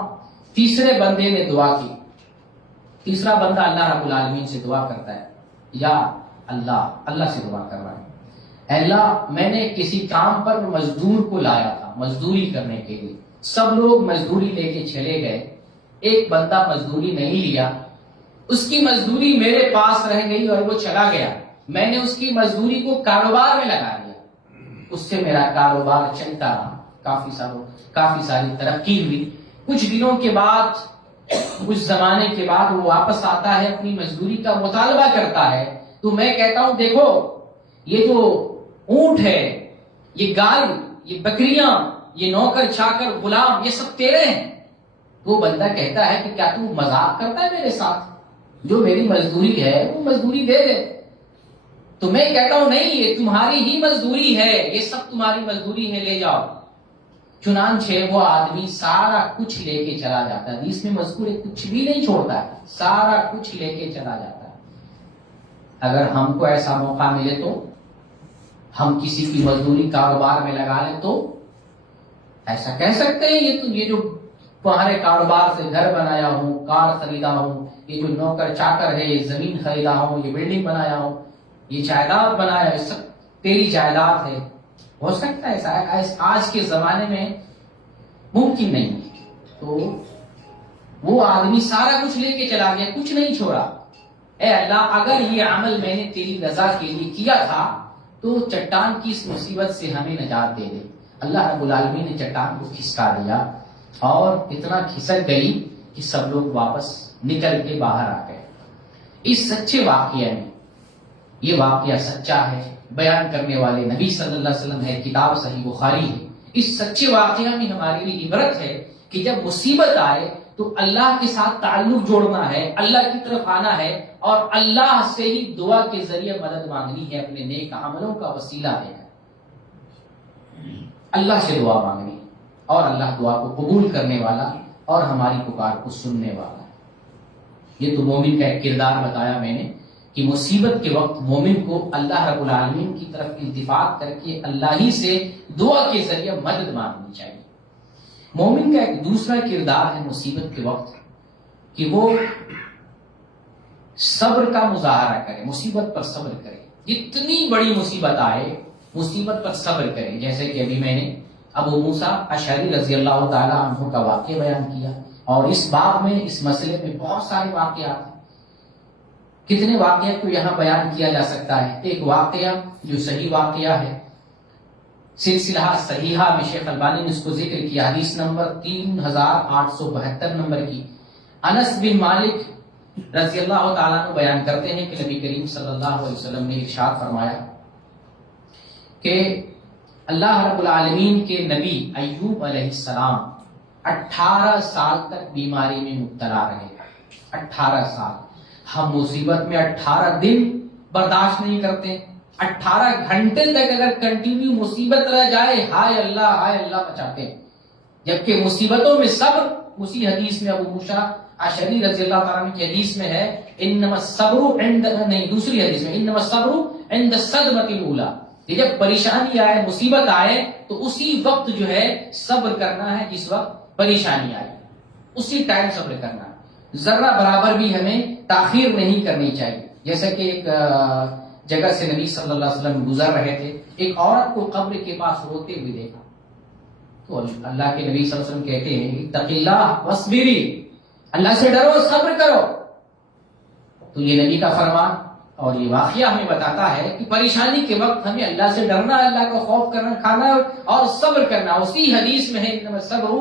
تیسرے بندے نے دعا کی، تیسرا بندہ اللہ رب العالمین سے دعا کرتا ہے، یا اللہ سے دعا کر رہا ہے، اے اللہ میں نے کسی کام پر مزدور کو لایا تھا مزدوری کرنے کے لیے، سب لوگ مزدوری لے کے چلے گئے، ایک بندہ مزدوری نہیں لیا، اس کی مزدوری میرے پاس رہ گئی اور وہ چلا گیا، میں نے اس کی مزدوری کو کاروبار میں لگا دیا، اس سے میرا کاروبار چلتا رہا، کافی ساری ترقی ہوئی، کچھ دنوں کے بعد کچھ زمانے کے بعد وہ واپس آتا ہے، اپنی مزدوری کا مطالبہ کرتا ہے، تو میں کہتا ہوں دیکھو یہ جو اونٹ ہے، یہ گائے، یہ بکریاں، یہ نوکر چاکر غلام، یہ سب تیرے ہیں۔ وہ بندہ کہتا ہے کہ کیا تو مذاق کرتا ہے میرے ساتھ؟ جو میری مزدوری ہے وہ مزدوری دے دے۔ تو میں کہتا ہوں نہیں، یہ تمہاری ہی مزدوری ہے، یہ سب تمہاری مزدوری ہے، لے جاؤ۔ چنانچہ وہ آدمی سارا کچھ لے کے چلا جاتا ہے، حدیث میں مذکور ہے کچھ بھی نہیں چھوڑتا ہے، سارا کچھ لے کے چلا جاتا ہے۔ اگر ہم کو ایسا موقع ملے تو ہم کسی کی مزدوری کاروبار میں لگا لیں تو ایسا کہہ سکتے ہیں یہ جو تمہارے کاروبار سے گھر بنایا ہوں، کار خریدا ہوں، یہ جو نوکر چاکر ہے، یہ زمین خریدا ہوں، یہ بلڈنگ بنایا ہوں، یہ جائیداد بنایا، یہ سب تیری جائیداد ہے؟ ہو سکتا ہے ایسا؟ آج کے زمانے میں ممکن نہیں۔ تو وہ آدمی سارا کچھ لے کے چلا گیا، کچھ نہیں چھوڑا۔ اے اللہ اگر یہ عمل میں نے تیری رضا کے لیے کیا تھا تو چٹان کی اس مصیبت سے ہمیں نجات دے دے۔ اللہ رب العالمین نے چٹان کو کھسکا دیا اور اتنا کھسک گئی کہ سب لوگ واپس نکل کے باہر آ گئے۔ اس سچے واقعے میں، یہ واقعہ سچا ہے، بیان کرنے والے نبی صلی اللہ علیہ وسلم ہے، کتاب صحیح بخاری ہے۔ اس سچے واقعہ میں ہمارے لیے عبرت ہے کہ جب مصیبت آئے تو اللہ کے ساتھ تعلق جوڑنا ہے، اللہ کی طرف آنا ہے اور اللہ سے ہی دعا کے ذریعے مدد مانگنی ہے، اپنے نیک عملوں کا وسیلہ ہے، اللہ سے دعا مانگنی، اور اللہ دعا کو قبول کرنے والا اور ہماری پکار کو سننے والا ہے۔ یہ تو مومن کا ایک کردار بتایا میں نے کہ مصیبت کے وقت مومن کو اللہ رب العالمین کی طرف التفات کر کے اللہ ہی سے دعا کے ذریعے مدد مانگنی چاہیے۔ مومن کا ایک دوسرا کردار ہے مصیبت کے وقت کہ وہ صبر کا مظاہرہ کرے، مصیبت پر صبر کرے، جتنی بڑی مصیبت آئے مصیبت پر صبر کرے۔ جیسے کہ ابھی میں نے ابو موسیٰ اشعری رضی اللہ تعالی عنہ کا واقعہ بیان کیا، اور اس باب میں، اس مسئلے میں بہت سارے واقعات ہیں۔ کتنے واقعات کو یہاں بیان کیا جا سکتا ہے۔ ایک واقعہ جو صحیح واقعہ ہے، سلسلہ صحیحہ میں شیخ البانی نے اس کو ذکر کیا، حدیث نمبر 3872 نمبر کی، انس بن مالک رضی اللہ تعالیٰ عنہ بیان کرتے ہیں کہ نبی کریم صلی اللہ علیہ وسلم نے ارشاد فرمایا کہ اللہ رب العالمین کے نبی ایوب علیہ السلام 18 سال تک بیماری میں مبتلا رہے۔ 18 سال۔ ہم مصیبت میں 18 دن برداشت نہیں کرتے، 18 گھنٹے تک اگر کنٹینیو مصیبت رہ جائے ہائے اللہ بچاتے ہیں، جبکہ مصیبتوں میں صبر، اسی حدیث میں ابو موسیٰ اشعری رضی اللہ تعالیٰ عنہ کی حدیث میں ہے، انما الصبر عند، نہیں دوسری حدیث میں، انما الصبر عند الصدمۃ الاولی، کہ جب پریشانی آئے، مصیبت آئے تو اسی وقت جو ہے صبر کرنا ہے، جس وقت پریشانی آئے اسی ٹائم صبر کرنا ہے، ذرہ برابر بھی ہمیں تاخیر نہیں کرنی چاہیے۔ جیسا کہ ایک جگہ سے نبی صلی اللہ علیہ وسلم گزر رہے تھے، ایک عورت کو قبر کے پاس روتے ہوئے دیکھا، تو اللہ کے نبی صلی اللہ علیہ وسلم کہتے ہیں اتقی اللہ واصبری، اللہ سے ڈرو، صبر کرو۔ تو یہ نبی کا فرمان اور یہ واقعہ ہمیں بتاتا ہے کہ پریشانی کے وقت ہمیں اللہ سے ڈرنا، اللہ کا خوف کرنا، کھانا اور صبر کرنا۔ اسی حدیث میں ہے انما الصبر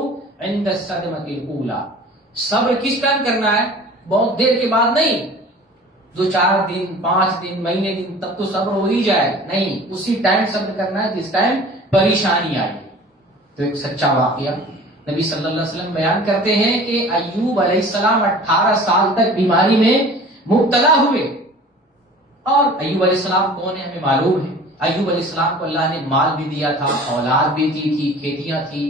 عند الصدمۃ الاولی، صبر کس ٹائم کرنا ہے؟ بہت دیر کے بعد نہیں، 2-4 دن 5 دن مہینے دن تب تو صبر ہو ہی جائے، نہیں، اسی ٹائم صبر کرنا ہے جس ٹائم پریشانی آئی۔ تو ایک سچا واقعہ نبی صلی اللہ علیہ وسلم بیان کرتے ہیں کہ ایوب علیہ السلام 18 سال تک بیماری میں مبتلا ہوئے، اور ایوب علیہ السلام کون ہے ہمیں معلوم ہے۔ ایوب علیہ السلام کو اللہ نے مال بھی دیا تھا، اولاد بھی دی تھی، کھیتیاں تھی،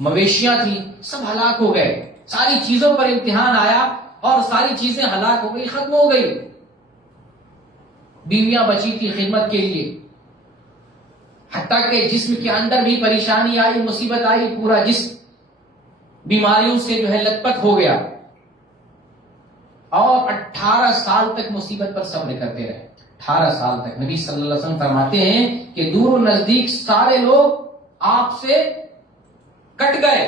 مویشیاں تھی، سب ہلاک ہو گئے، ساری چیزوں پر امتحان آیا اور ساری چیزیں ہلاک ہو گئی، ختم ہو گئی۔ بیویاں بچی تھی خدمت کے لیے، حتیٰ کہ جسم کے اندر بھی پریشانی آئی، مصیبت آئی، پورا جسم بیماریوں سے جو ہے لت پت ہو گیا، اور 18 سال تک مصیبت پر صبر کرتے رہے۔ 18 سال تک نبی صلی اللہ علیہ وسلم فرماتے ہیں کہ دور و نزدیک سارے لوگ آپ سے کٹ گئے،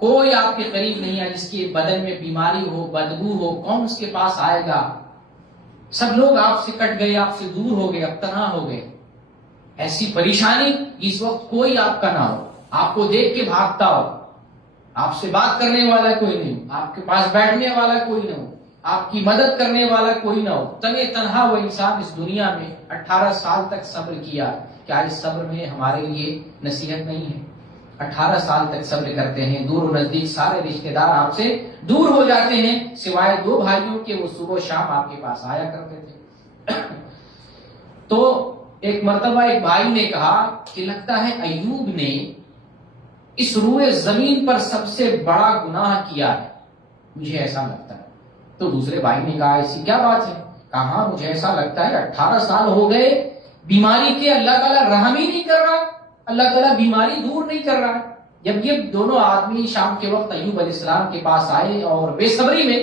کوئی آپ کے قریب نہیں ہے جس کے بدن میں بیماری ہو، بدبو ہو، کون اس کے پاس آئے گا؟ سب لوگ آپ سے کٹ گئے، آپ سے دور ہو گئے، اب تنہا ہو گئے۔ ایسی پریشانی اس وقت کوئی آپ کا نہ ہو، آپ کو دیکھ کے بھاگتا ہو، آپ سے بات کرنے والا کوئی نہیں ہو، آپ کے پاس بیٹھنے والا کوئی نہ ہو، آپ کی مدد کرنے والا کوئی نہ ہو، تنہا وہ انسان اس دنیا میں 18 سال تک صبر کیا۔ کیا اس صبر میں ہمارے لیے نصیحت نہیں ہے؟ 18 سال تک صبر کرتے ہیں، دور و نزدیک سارے رشتہ دار آپ سے دور ہو جاتے ہیں، سوائے 2 بھائیوں کے، وہ صبح و شام آپ کے پاس آیا کرتے تھے۔ تو ایک مرتبہ ایک بھائی نے کہا کہ لگتا ہے ایوب نے اس روئے زمین پر سب سے بڑا گناہ کیا ہے، مجھے ایسا لگتا ہے۔ تو دوسرے بھائی نے کہا ایسی کیا بات ہے؟ کہا مجھے ایسا لگتا ہے 18 سال ہو گئے بیماری کے، اللہ تعالیٰ رحم ہی نہیں کر رہا، اللہ تعالیٰ بیماری دور نہیں کر رہا۔ جب یہ دونوں آدمی شام کے وقت ایوب علیہ السلام کے پاس آئے اور بے صبری میں،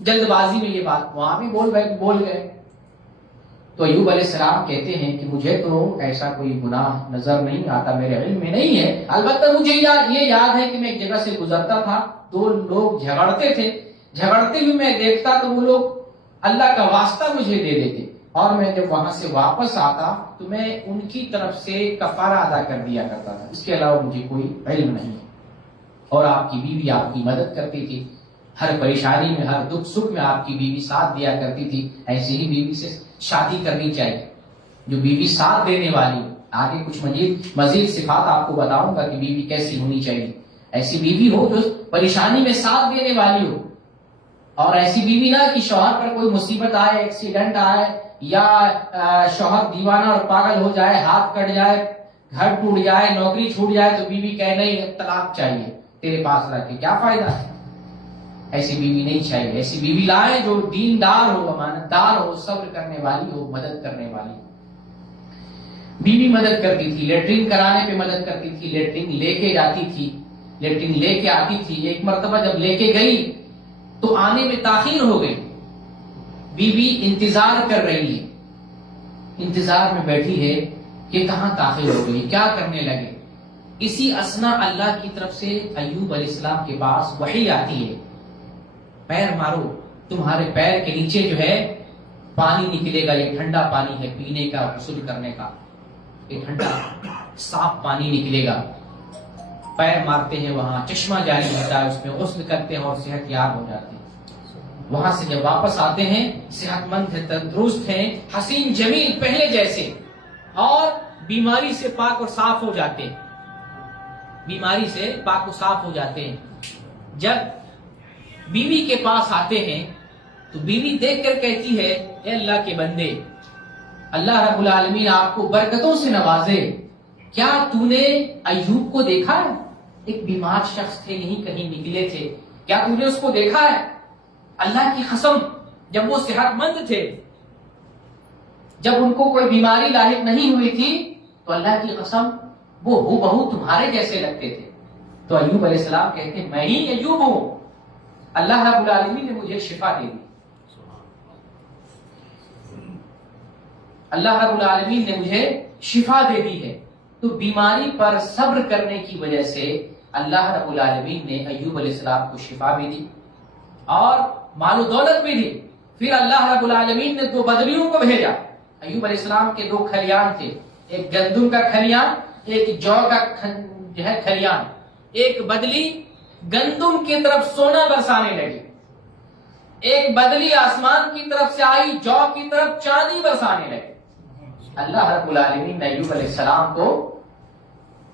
جلد بازی میں یہ بات وہاں بھی بول گئے، تو ایوب علیہ السلام کہتے ہیں کہ مجھے تو ایسا کوئی گناہ نظر نہیں آتا، میرے علم میں نہیں ہے، البتہ مجھے یہ یاد ہے کہ میں ایک جگہ سے گزرتا تھا، 2 لوگ جھگڑتے تھے، جھگڑتے ہوئے میں دیکھتا تو وہ لوگ اللہ کا واسطہ مجھے دے دیتے، اور میں جب وہاں سے واپس آتا تو میں ان کی طرف سے کفارہ ادا کر دیا کرتا تھا، اس کے علاوہ مجھے کوئی علم نہیں ہے۔ اور آپ کی بیوی آپ کی مدد کرتی تھی، ہر پریشانی میں، ہر دکھ سکھ میں آپ کی بیوی ساتھ دیا کرتی تھی۔ ایسی ہی بیوی سے شادی کرنی چاہیے، جو بیوی ساتھ دینے والی ہو۔ آگے کچھ مزید صفات آپ کو بتاؤں گا کہ بیوی کیسی ہونی چاہیے۔ ایسی بیوی ہو جو پریشانی میں ساتھ دینے والی ہو، اور ایسی بیوی نہ کہ شوہر پر کوئی مصیبت آئے، ایکسیڈنٹ آئے، یا شوہر دیوانہ اور پاگل ہو جائے، ہاتھ کٹ جائے، گھر ٹوٹ جائے، نوکری چھوٹ جائے تو بیوی کہے نہیں طلاق چاہیے، تیرے پاس رکھ کے کیا فائدہ ہے؟ ایسی بیوی نہیں چاہیے۔ ایسی بیوی لائیں جو دیندار ہو، امانت دار ہو، صبر کرنے والی ہو، مدد کرنے والی ہو۔ بیوی مدد کرتی تھی، لیٹرین کرانے پہ مدد کرتی تھی، لیٹرین لے کے جاتی تھی، لیٹرین لے کے آتی تھی۔ ایک مرتبہ جب لے کے گئی تو آنے میں تاخیر ہو گئی، بیوی انتظار کر رہی ہے، انتظار میں بیٹھی ہے کہ کہاں تاخیر ہو گئی، کیا کرنے لگے۔ اسی اثنا اللہ کی طرف سے ایوب علیہ السلام کے پاس وحی آتی ہے، پیر مارو، تمہارے پیر کے نیچے جو ہے پانی نکلے گا، یہ ٹھنڈا پانی ہے پینے کا، غسل کرنے کا، یہ ٹھنڈا صاف پانی نکلے گا۔ پیر مارتے ہیں، وہاں چشمہ جاری ہوتا ہے، اس میں غسل کرتے ہیں اور صحت یاب ہو جاتے ہیں۔ وہاں سے جب واپس آتے ہیں صحت مند ہیں، تندرست ہیں، حسین جمیل پہلے جیسے، اور بیماری سے پاک اور صاف ہو جاتے ہیں، بیماری سے پاک و صاف ہو جاتے ہیں۔ جب بیوی کے پاس آتے ہیں تو بیوی دیکھ کر کہتی ہے اے اللہ کے بندے، اللہ رب العالمین آپ کو برکتوں سے نوازے، کیا تو نے ایوب کو دیکھا ہے؟ ایک بیمار شخص تھے، یہیں کہیں نکلے تھے، کیا تو نے اس کو دیکھا ہے؟ اللہ کی قسم جب وہ صحت مند تھے، جب ان کو کوئی بیماری لاحق نہیں ہوئی تھی، تو اللہ کی قسم وہ ہو بہو تمہارے جیسے لگتے تھے۔ تو ایوب علیہ السلام کہتے ہیں میں ہی ایوب ہوں، اللہ رب العالمین نے مجھے شفا دے دی، اللہ رب العالمین نے مجھے شفا دے دی ہے۔ تو بیماری پر صبر کرنے کی وجہ سے اللہ رب العالمین نے ایوب علیہ السلام کو شفا بھی دی اور مال و دولت بھی دی۔ پھر اللہ رب العالمین نے 2 بدریوں کو بھیجا۔ ایوب علیہ السلام کے 2 کھلیان تھے، ایک گندم کا کھلیان، ایک جو کا جو ہے کھلیان۔ ایک بدلی گندم کی طرف سونا برسانے لگی، ایک بدلی آسمان کی طرف سے آئی، جو کی طرف چاندی برسانے لگی۔ اللہ رب العالمین نے ایوب علیہ السلام کو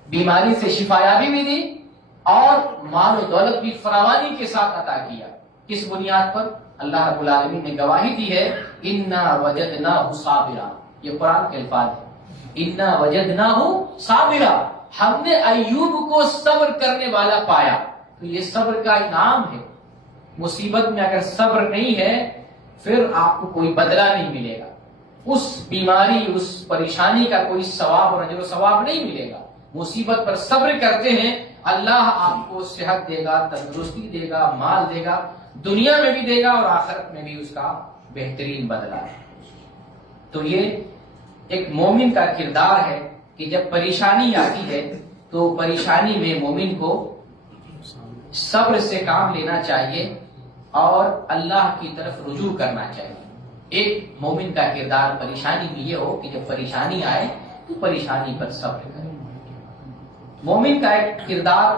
بیماری سے شفایابی بھی دی اور مال و دولت بھی فراوانی کے ساتھ عطا کیا۔ کس بنیاد پر؟ اللہ رب العالمین نے گواہی دی ہے انا وجدناہ صابرا، یہ قرآن کے الفاظ ہے، انا وجدناہ صابرا، ہم نے ایوب کو صبر کرنے والا پایا۔ تو یہ صبر کا انعام ہے۔ مصیبت میں اگر صبر نہیں ہے پھر آپ کو کوئی بدلہ نہیں ملے گا، اس بیماری اس پریشانی کا کوئی ثواب اور اجر و ثواب نہیں ملے گا. مصیبت پر صبر کرتے ہیں اللہ آپ کو صحت دے گا, تندرستی دے گا, مال دے گا, دنیا میں بھی دے گا اور آخرت میں بھی اس کا بہترین بدلہ ہے. تو یہ ایک مومن کا کردار ہے کہ جب پریشانی آتی ہے تو پریشانی میں مومن کو صبر سے کام لینا چاہیے اور اللہ کی طرف رجوع کرنا چاہیے. ایک مومن کا کردار پریشانی میں یہ ہو کہ جب پریشانی آئے تو پریشانی پر صبر کرے. مومن کا ایک کردار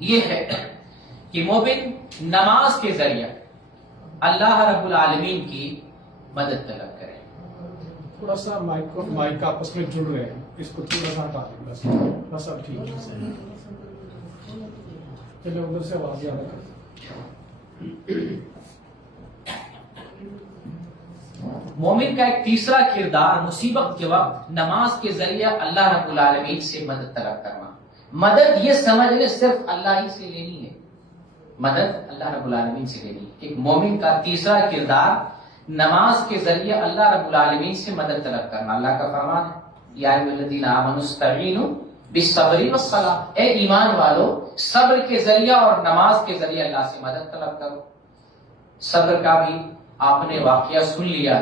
یہ ہے کہ مومن نماز کے ذریعے اللہ رب العالمین کی مدد طلب کرے. تھوڑا سا مائک آپس میں جڑ رہے ہیں, اس کو تھوڑا سا ہٹا دیں بس, بس اب ٹھیک ہے. چلے ادھر سے آواز زیادہ کر. مومن کا ایک تیسرا کردار مصیبت کے وقت نماز کے ذریعے اللہ رب العالمین سے مدد طلب کرنا. مدد یہ سمجھ لے صرف اللہ ہی سے لینی ہے, مدد اللہ رب العالمین سے لینی ہے. ایک مومن کا تیسرا کردار نماز کے ذریعے اللہ رب العالمین سے مدد طلب کرنا. اللہ کا فرمان ہے یا ایھا الذین آمنوا استعینوا بالصبر والصلاۃ, اے ایمان والو صبر کے ذریعے اور نماز کے ذریعے اللہ سے مدد طلب کرو. صبر کا بھی آپ نے واقعہ سن لیا.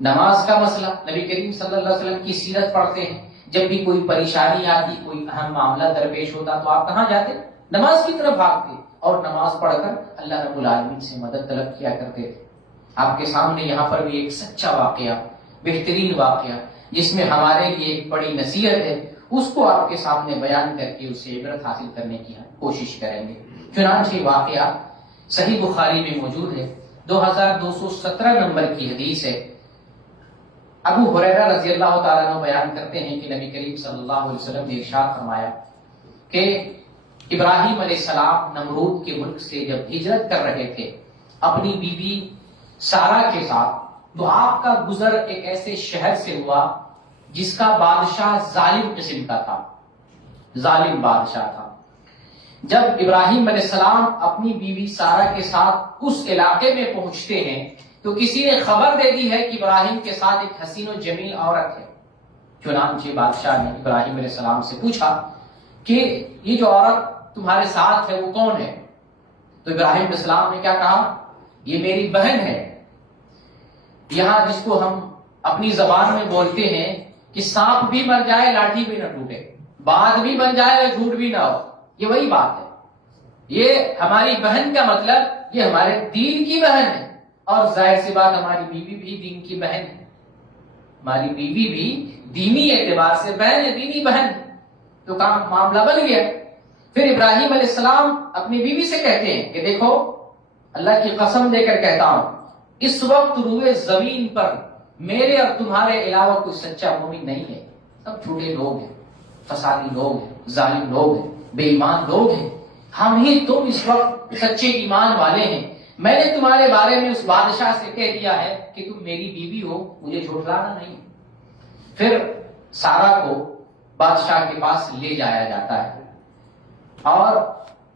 نماز کا مسئلہ نبی کریم صلی اللہ علیہ وسلم کی سیرت پڑھتے ہیں, جب بھی کوئی پریشانی آتی, کوئی اہم معاملہ درپیش ہوتا تو آپ کہاں جاتے؟ نماز کی طرف بھاگتے اور نماز پڑھ کر اللہ رب العالمین سے مدد طلب کیا کرتے تھے. آپ کے سامنے یہاں پر بھی ایک سچا واقعہ, بہترین واقعہ جس میں ہمارے لیے ایک بڑی نصیحت ہے, اس کو آپ کے سامنے بیان کر کے اسے عبرت حاصل کرنے کی کوشش کریں گے. چنانچہ واقعہ صحیح بخاری میں موجود ہے, 2217 نمبر کی حدیث ہے. ابو ہریرہ رضی اللہ تعالیٰ عنہ بیان کرتے ہیں کہ نبی کریم صلی اللہ علیہ وسلم نے ارشاد فرمایا کہ ابراہیم علیہ السلام نمرود کے ملک سے جب ہجرت کر رہے تھے اپنی بیوی سارہ کے ساتھ, تو آپ کا گزر ایک ایسے شہر سے ہوا جس کا بادشاہ ظالم قسم کا تھا, ظالم بادشاہ تھا. جب ابراہیم علیہ السلام اپنی بیوی سارہ کے ساتھ اس علاقے میں پہنچتے ہیں تو کسی نے خبر دے دی ہے کہ ابراہیم کے ساتھ ایک حسین و جمیل عورت ہے. چنانچہ بادشاہ نے ابراہیم علیہ السلام سے پوچھا کہ یہ جو عورت تمہارے ساتھ ہے وہ کون ہے؟ تو ابراہیم علیہ السلام نے کیا کہا, یہ میری بہن ہے. یہاں جس کو ہم اپنی زبان میں بولتے ہیں کہ سانپ بھی مر جائے لاٹھی بھی نہ ٹوٹے, بات بھی بن جائے جھوٹ بھی نہ ہو, یہ وہی بات ہے. یہ ہماری بہن کا مطلب یہ ہمارے دین کی بہن ہے, اور ظاہر سی بات ہماری بیوی بھی دین کی بہن ہے. ہماری بیوی بھی دینی اعتبار سے بہن ہے, دینی بہن. تو کام معاملہ بن گیا. پھر ابراہیم علیہ السلام اپنی بیوی سے کہتے ہیں کہ دیکھو اللہ کی قسم دے کر کہتا ہوں اس وقت روئے زمین پر میرے اور تمہارے علاوہ کوئی سچا مومن نہیں ہے. سب جھوٹے لوگ ہیں, فسادی لوگ ہیں, ظالم لوگ ہیں, بے ایمان لوگ ہیں. ہم ہی تم اس وقت سچے ایمان والے ہیں. میں نے تمہارے بارے میں اس بادشاہ سے کہہ دیا ہے کہ تم میری بیوی ہو, مجھے جھٹلانا نہیں. پھر سارہ کو بادشاہ کے پاس لے جایا جاتا ہے اور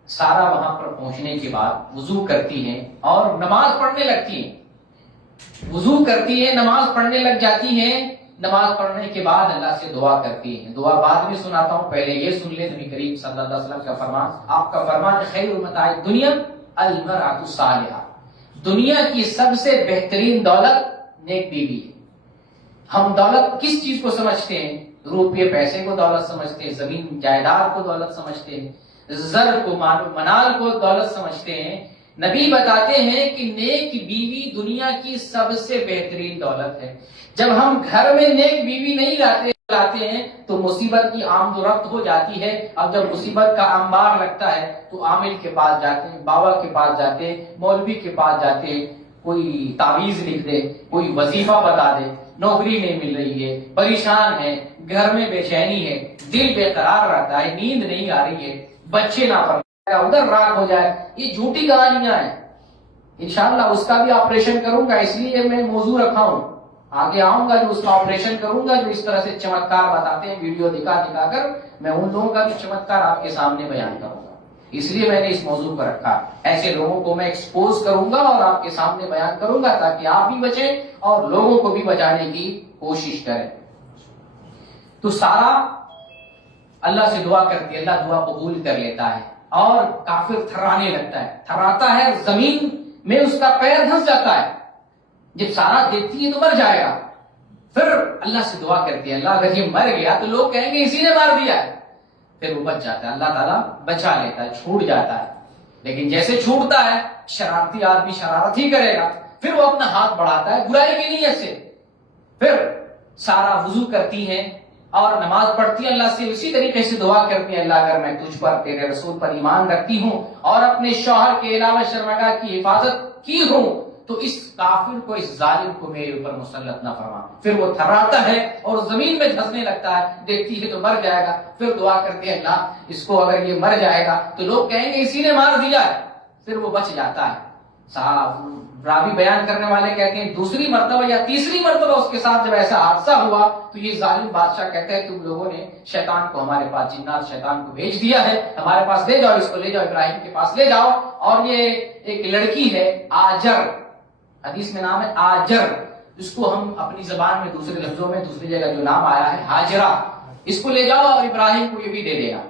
سارہ وہاں پر پہنچنے کے بعد وضو کرتی ہیں اور نماز پڑھنے لگتی ہیں. وضو کرتی ہیں, نماز پڑھنے لگ جاتی ہیں. نماز پڑھنے کے بعد اللہ سے دعا کرتی ہیں. دعا بعد میں سناتا ہوں, پہلے یہ سن لیں نبی کریم صلی اللہ علیہ وسلم کا فرمان. آپ کا فرمان خیر متاع دنیا المرأۃ الصالحہ, دنیا کی سب سے بہترین دولت نیک بیوی ہے. ہم دولت کس چیز کو سمجھتے ہیں؟ روپے پیسے کو دولت سمجھتے ہیں, زمین جائیداد کو دولت سمجھتے ہیں, زر کو منال کو دولت سمجھتے ہیں. نبی بتاتے ہیں کہ نیک بیوی دنیا کی سب سے بہترین دولت ہے. جب ہم گھر میں نیک بیوی نہیں لاتے ہیں تو مصیبت کی آمد و رفت ہو جاتی ہے. اب جب مصیبت کا انبار لگتا ہے تو عامل کے پاس جاتے ہیں, بابا کے پاس جاتے ہیں, مولوی کے پاس جاتے ہیں, کوئی تعویذ لکھ دے, کوئی وظیفہ بتا دے, نوکری نہیں مل رہی ہے, پریشان ہے, گھر میں بے چینی ہے, دل بے قرار رہتا ہے, نیند نہیں آ رہی ہے, بچے نہ ادھر راگ ہو جائے. یہ جھوٹی کہانیاں ہیں. انشاءاللہ اس کا بھی آپریشن کروں گا, اس لیے میں موضوع رکھا ہوں. آگے آؤں گا جو اس کا آپریشن کروں گا, جو اس طرح سے چمتکار بتاتے ہیں ویڈیو دکھا کر, میں ان لوگوں کا بھی چمتکار آپ کے سامنے بیان کروں گا. اس لیے میں نے اس موضوع پر رکھا. ایسے لوگوں کو میں ایکسپوز کروں گا اور آپ کے سامنے بیان کروں گا تاکہ آپ بھی بچیں اور لوگوں کو بھی بچانے کی کوشش کریں. تو سارا اللہ سے دعا کرتی ہے, اللہ دعا قبول کر لیتا ہے اور کافر تھرانے لگتا ہے, تھراتا ہے, زمین میں اس کا پیر دھنس جاتا ہے. جب سارا دیکھتی ہے تو مر جائے گا. پھر اللہ سے دعا کرتی ہے, اللہ اگر یہ مر گیا تو لوگ کہیں گے اسی نے مار دیا ہے. پھر وہ بچ جاتا ہے, اللہ تعالیٰ بچا لیتا ہے, چھوٹ جاتا ہے. لیکن جیسے چھوٹتا ہے, شرارتی آدمی شرارت ہی کرے گا, پھر وہ اپنا ہاتھ بڑھاتا ہے برائی کی نیت سے. پھر سارا وضو کرتی ہے اور نماز پڑھتی ہے, اللہ سے اسی طریقے سے دعا کرتی ہے, اللہ اگر میں تجھ پر, تیرے رسول پر ایمان رکھتی ہوں اور اپنے شوہر کے علاوہ شرمگاہ کی حفاظت کی ہوں, تو اس کافر کو, اس ظالم کو میرے اوپر مسلط نہ فرما. پھر وہ تھراتا ہے اور زمین میں دھسنے لگتا ہے, دیکھتی ہے تو مر جائے گا. پھر دعا کرتے ہیں, اللہ اس کو اگر یہ مر جائے گا تو لوگ کہیں گے اسی نے مار دیا ہے. پھر وہ بچ جاتا ہے. صاحب راوی بیان کرنے والے کہتے ہیں دوسری مرتبہ یا تیسری مرتبہ اس کے ساتھ جب ایسا حادثہ ہوا تو یہ ظالم بادشاہ کہتا ہے تم لوگوں نے شیطان کو ہمارے پاس, جنات شیطان کو بھیج دیا ہے, ہمارے پاس لے جاؤ, اس کو لے جاؤ, ابراہیم کے پاس لے جاؤ. اور یہ ایک لڑکی ہے آجر, حدیث میں نام ہے آجر, اس کو ہم اپنی زبان میں دوسرے لفظوں میں دوسری جگہ جو نام آیا ہے ہاجرہ, اس کو لے جاؤ اور ابراہیم کو یہ بھی دے دینا.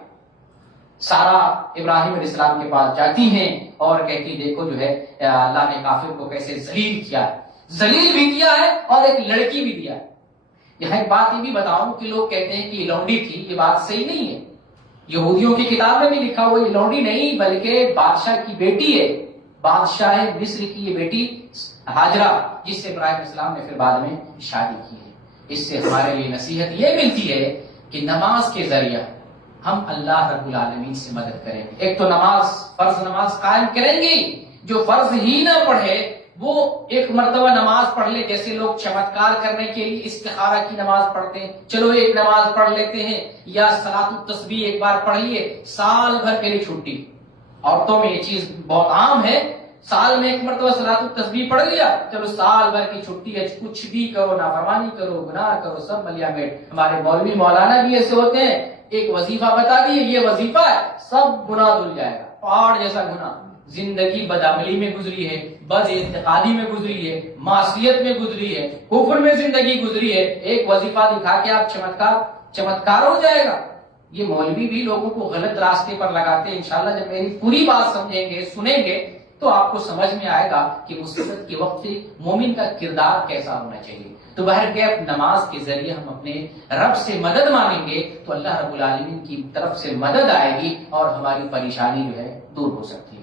سارا ابراہیم علیہ السلام کے پاس جاتی ہیں اور کہتی دیکھو جو ہے اللہ نے کافر کو کیسے ذلیل کیا ہے, ذلیل بھی کیا ہے اور ایک لڑکی بھی دیا ہے. یہاں ایک بات یہ بھی بتاؤں کہ لوگ کہتے ہیں کہ یہ لونڈی تھی, یہ بات صحیح نہیں ہے. یہودیوں کی کتاب میں بھی لکھا ہوا یہ لونڈی نہیں بلکہ بادشاہ کی بیٹی ہے, بادشاہ مصر کی یہ بیٹی ہاجرہ, جس سے ابراہیم علیہ السلام نے پھر بعد میں شادی کی ہے. اس سے ہمارے لیے نصیحت یہ ملتی ہے کہ نماز کے ذریعہ ہم اللہ رب العالمین سے مدد کریں گے. ایک تو نماز, فرض نماز قائم کریں گے, جو فرض ہی نہ پڑھے وہ ایک مرتبہ نماز پڑھ لے. جیسے لوگ چمتکار کرنے کے لیے استخارہ کی نماز پڑھتے ہیں, چلو ایک نماز پڑھ لیتے ہیں, یا صلاۃ التسبیح ایک بار پڑھ لیے, سال بھر کے لیے چھٹی. عورتوں میں یہ چیز بہت عام ہے, سال میں ایک مرتبہ صلاۃ التسبیح پڑھ لیا, چلو سال بھر کی چھٹی ہے, کچھ بھی کرو, نافرمانی کرو, گناہ کرو, سب ملیا میٹ. ہمارے مولوی مولانا بھی ایسے ہوتے ہیں, ایک وظیفہ بتا دیے یہ وظیفہ ہے, سب گناہ دھل جائے گا, پہاڑ جیسا گناہ. زندگی بدعملی میں گزری ہے, بد اعتقادی میں گزری ہے, معصیت میں گزری ہے, کفر میں زندگی گزری ہے, ایک وظیفہ دکھا کے آپ چمتکار ہو جائے گا. یہ مولوی بھی لوگوں کو غلط راستے پر لگاتے ہیں. انشاءاللہ جب میری پوری بات سمجھیں گے, سنیں گے, تو آپ کو سمجھ میں آئے گا کہ مصیبت کے وقت مومن کا کردار کیسا ہونا چاہیے. تو بہرکیف نماز کے ذریعے ہم اپنے رب سے مدد مانگیں گے تو اللہ رب العالمین کی طرف سے مدد آئے گی اور ہماری پریشانی جو ہے دور ہو سکتی ہے.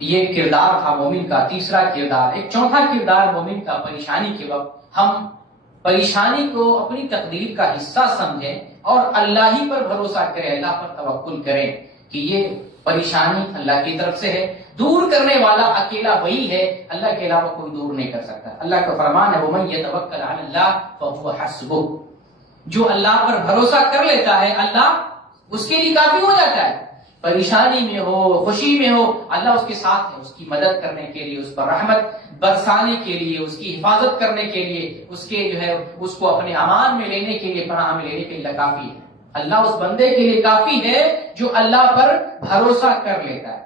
یہ کردار تھا مومن کا تیسرا کردار. ایک چوتھا کردار مومن کا پریشانی کے وقت ہم پریشانی کو اپنی تقدیر کا حصہ سمجھیں اور اللہ ہی پر بھروسہ کریں, اللہ پر توکل کریں کہ یہ پریشانی اللہ کی طرف سے ہے. دور کرنے والا اکیلا وہی ہے, اللہ کے علاوہ کوئی دور نہیں کر سکتا. اللہ کا فرمان ہے وَمَن يَتَوَكَّلْ عَلَى اللَّهِ فَهُوَ حَسْبُهُ, جو اللہ پر بھروسہ کر لیتا ہے اللہ اس کے لیے کافی ہو جاتا ہے. پریشانی میں ہو, خوشی میں ہو, اللہ اس کے ساتھ ہے, اس کی مدد کرنے کے لیے, اس پر رحمت برسانے کے لیے, اس کی حفاظت کرنے کے لیے, اس کے جو ہے اس کو اپنے امان میں لینے کے لیے, پناہ میں لینے کے لیے کافی ہے. اللہ اس بندے کے لیے کافی ہے جو اللہ پر بھروسہ کر لیتا ہے.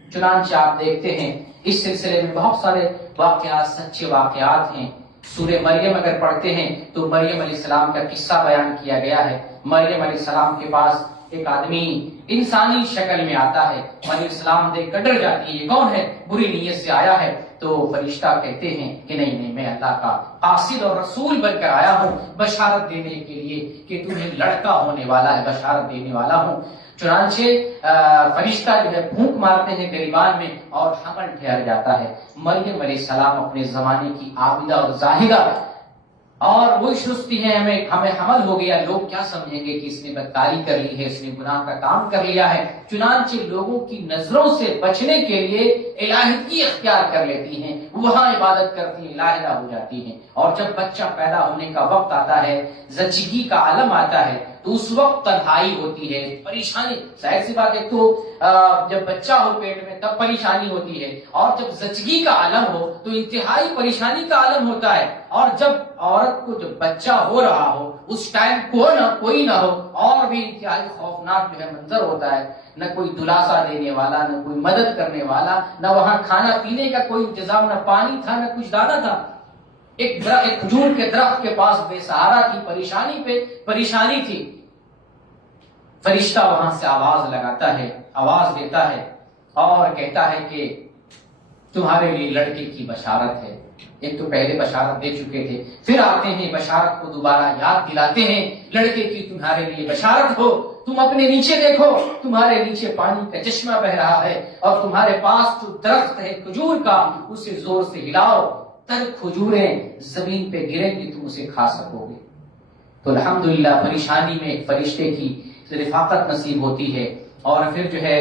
چنانچہ آپ دیکھتے ہیں اس سلسلے میں بہت سارے واقعات, سچے واقعات ہیں. سورہ مریم اگر پڑھتے ہیں تو مریم علیہ السلام کا قصہ بیان کیا گیا ہے. مریم علیہ السلام کے پاس ایک آدمی انسانی شکل میں آتا ہے. مریم السلام دیکھ کر ڈر جاتی ہے, یہ کون ہے, بری نیت سے آیا ہے. تو فرشتہ کہتے ہیں کہ نہیں میں اللہ کا قاصد اور رسول بن کر آیا ہوں بشارت دینے کے لیے کہ تمہیں لڑکا ہونے والا ہے, بشارت دینے والا ہوں. چنانچہ فرشتہ جو ہے پھونک مارتے ہیں گریبان میں اور حمل ٹھہر جاتا ہے. مریم علیہ السلام اپنے زمانے کی عابدہ اور زاہدہ اور وہ سوچتی ہے ہمیں حمل ہو گیا, لوگ کیا سمجھیں گے کہ اس نے بدکاری کر لی ہے, اس نے گناہ کا کام کر لیا ہے. چنانچہ لوگوں کی نظروں سے بچنے کے لیے الہیگی اختیار کر لیتی ہیں, وہاں عبادت کرتی ہیں, لاہدہ ہو جاتی ہیں. اور جب بچہ پیدا ہونے کا وقت آتا ہے, زچگی کا عالم آتا ہے, تو اس وقت تنہائی ہوتی ہے, پریشانی. ظاہر سی بات ہے تو جب بچہ ہو پیٹ میں تب پریشانی ہوتی ہے, اور جب زچگی کا عالم ہو تو انتہائی پریشانی کا عالم ہوتا ہے. اور جب عورت کو جب بچہ ہو رہا ہو اس ٹائم کوئی نہ ہو, اور بھی انتہائی خوفناک جو ہے منظر ہوتا ہے. نہ کوئی دلاسا دینے والا, نہ کوئی مدد کرنے والا, نہ وہاں کھانا پینے کا کوئی انتظام, نہ پانی تھا, نہ کچھ دانا تھا. ایک کھجور کے درخت کے پاس بے سہارا تھی، پریشانی پہ پریشانی تھی. فرشتہ وہاں سے آواز لگاتا ہے، آواز دیتا ہے اور کہتا ہے کہ تمہارے لیے لڑکے کی بشارت ہے. ایک تو پہلے بشارت دے چکے تھے، پھر آتے ہیں بشارت کو دوبارہ یاد دلاتے ہیں، لڑکے کی تمہارے لیے بشارت ہو. تم اپنے نیچے دیکھو، تمہارے نیچے پانی کا چشمہ بہ رہا ہے اور تمہارے پاس جو درخت ہے کھجور کا اسے زور سے ہلاؤ، تر کھجوریں زمین پہ گریں گی، تم اسے کھا سکو گے. تو الحمدللہ پریشانی میں ایک فرشتے کی رفاقت نصیب ہوتی ہے اور پھر جو ہے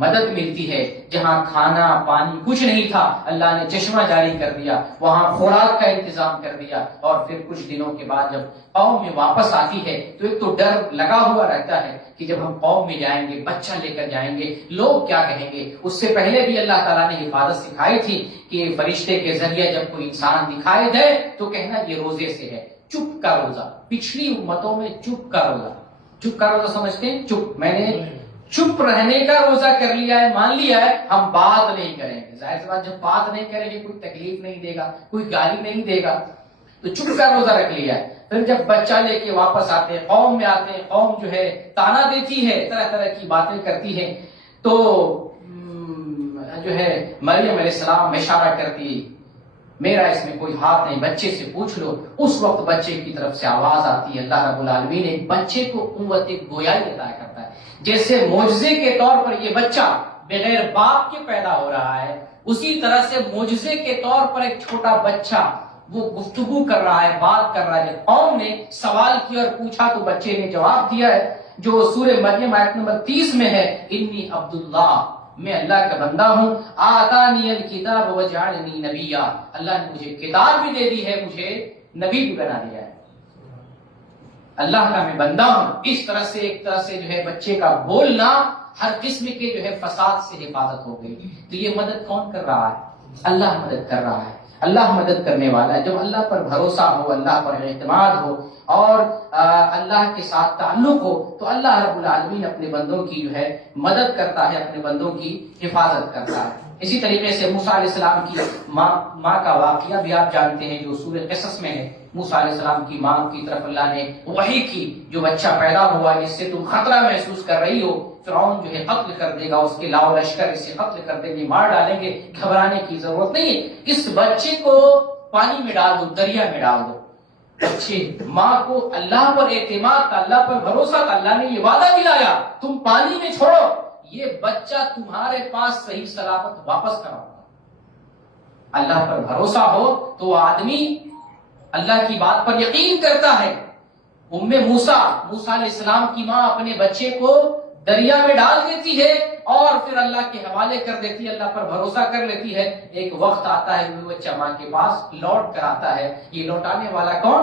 مدد ملتی ہے. جہاں کھانا پانی کچھ نہیں تھا اللہ نے چشمہ جاری کر دیا، وہاں خوراک کا انتظام کر دیا. اور پھر کچھ دنوں کے بعد جب قوم میں واپس آتی ہے تو ایک تو ڈر لگا ہوا رہتا ہے کہ جب ہم قوم میں جائیں گے، بچہ لے کر جائیں گے، لوگ کیا کہیں گے. اس سے پہلے بھی اللہ تعالیٰ نے حفاظت سکھائی تھی کہ فرشتے کے ذریعے جب کوئی انسان دکھائی دے تو کہنا یہ روزے سے ہے، چپ کا روزہ. پچھلی امتوں میں چپ کا روزہ، چپ کا روزہ سمجھتے ہیں؟ چپ، میں نے چپ رہنے کا روزہ کر لیا ہے، مان لیا ہے، ہم بات نہیں کریں گے. ظاہر سی بات، جب بات نہیں کریں گے کوئی تکلیف نہیں دے گا، کوئی گالی نہیں دے گا، تو چپ کا روزہ رکھ لیا ہے. پھر جب بچہ لے کے واپس آتے ہیں، قوم میں آتے ہیں، قوم جو ہے تانا دیتی ہے، طرح طرح کی باتیں کرتی ہے، تو جو ہے مریم علیہ السلام اشارہ کرتی، میرا اس میں کوئی ہاتھ نہیں، بچے سے پوچھ لو. اس وقت بچے کی طرف سے آواز آتی ہے. اللہ رب العالمین ایک بچے کو قوت گویائی عطا کرتا ہے. جیسے معجزے کے طور پر یہ بچہ بغیر باپ کے پیدا ہو رہا ہے، اسی طرح سے معجزے کے طور پر ایک چھوٹا بچہ وہ گفتگو کر رہا ہے، بات کر رہا ہے. جب قوم نے سوال کیا اور پوچھا تو بچے نے جواب دیا ہے جو سورہ مریم آیت نمبر 30 میں ہے، انی عبداللہ، میں اللہ کا بندہ ہوں، آتانی الکتاب وجعلنی نبیا، اللہ نے مجھے کتاب بھی دے دی ہے، مجھے نبی بھی بنا دیا ہے، اللہ کا میں بندہ ہوں. اس طرح سے ایک طرح سے جو ہے بچے کا بولنا ہر قسم کے جو ہے فساد سے حفاظت ہو گئی. تو یہ مدد کون کر رہا ہے؟ اللہ مدد کر رہا ہے، اللہ مدد کرنے والا ہے. جب اللہ پر بھروسہ ہو، اللہ پر اعتماد ہو اور اللہ کے ساتھ تعلق ہو تو اللہ رب العالمین اپنے بندوں کی جو ہے مدد کرتا ہے، اپنے بندوں کی حفاظت کرتا ہے. اسی طریقے سے موسیٰ علیہ السلام کی ماں کا واقعہ بھی آپ جانتے ہیں جو سورہ قصص میں ہے. موسیٰ علیہ السلام کی ماں کی طرف اللہ نے وحی کی، جو بچہ پیدا ہوا جس سے تم خطرہ محسوس کر رہی ہو، فرعون جو ہے قتل کر دے گا، اس کے لاؤ لشکر اسے قتل کر دیں گے، مار ڈالیں گے، گھبرانے کی ضرورت نہیں ہے. اس بچے کو پانی میں ڈال دو، دریا میں ڈال دو. بچے ماں کو اللہ پر اعتماد تھا، اللہ پر بھروسہ تھا، اللہ نے یہ وعدہ دلایا تم پانی میں چھوڑو، یہ بچہ تمہارے پاس صحیح سلامت واپس کراؤ. اللہ پر بھروسہ ہو تو وہ آدمی اللہ کی بات پر یقین کرتا ہے. موسیٰ علیہ السلام کی ماں اپنے بچے کو دریا میں ڈال دیتی ہے اور پھر اللہ کے حوالے کر دیتی ہے، اللہ پر بھروسہ کر لیتی ہے. ایک وقت آتا ہے وہ بچہ ماں کے پاس لوٹ کر آتا ہے. یہ لوٹانے والا کون؟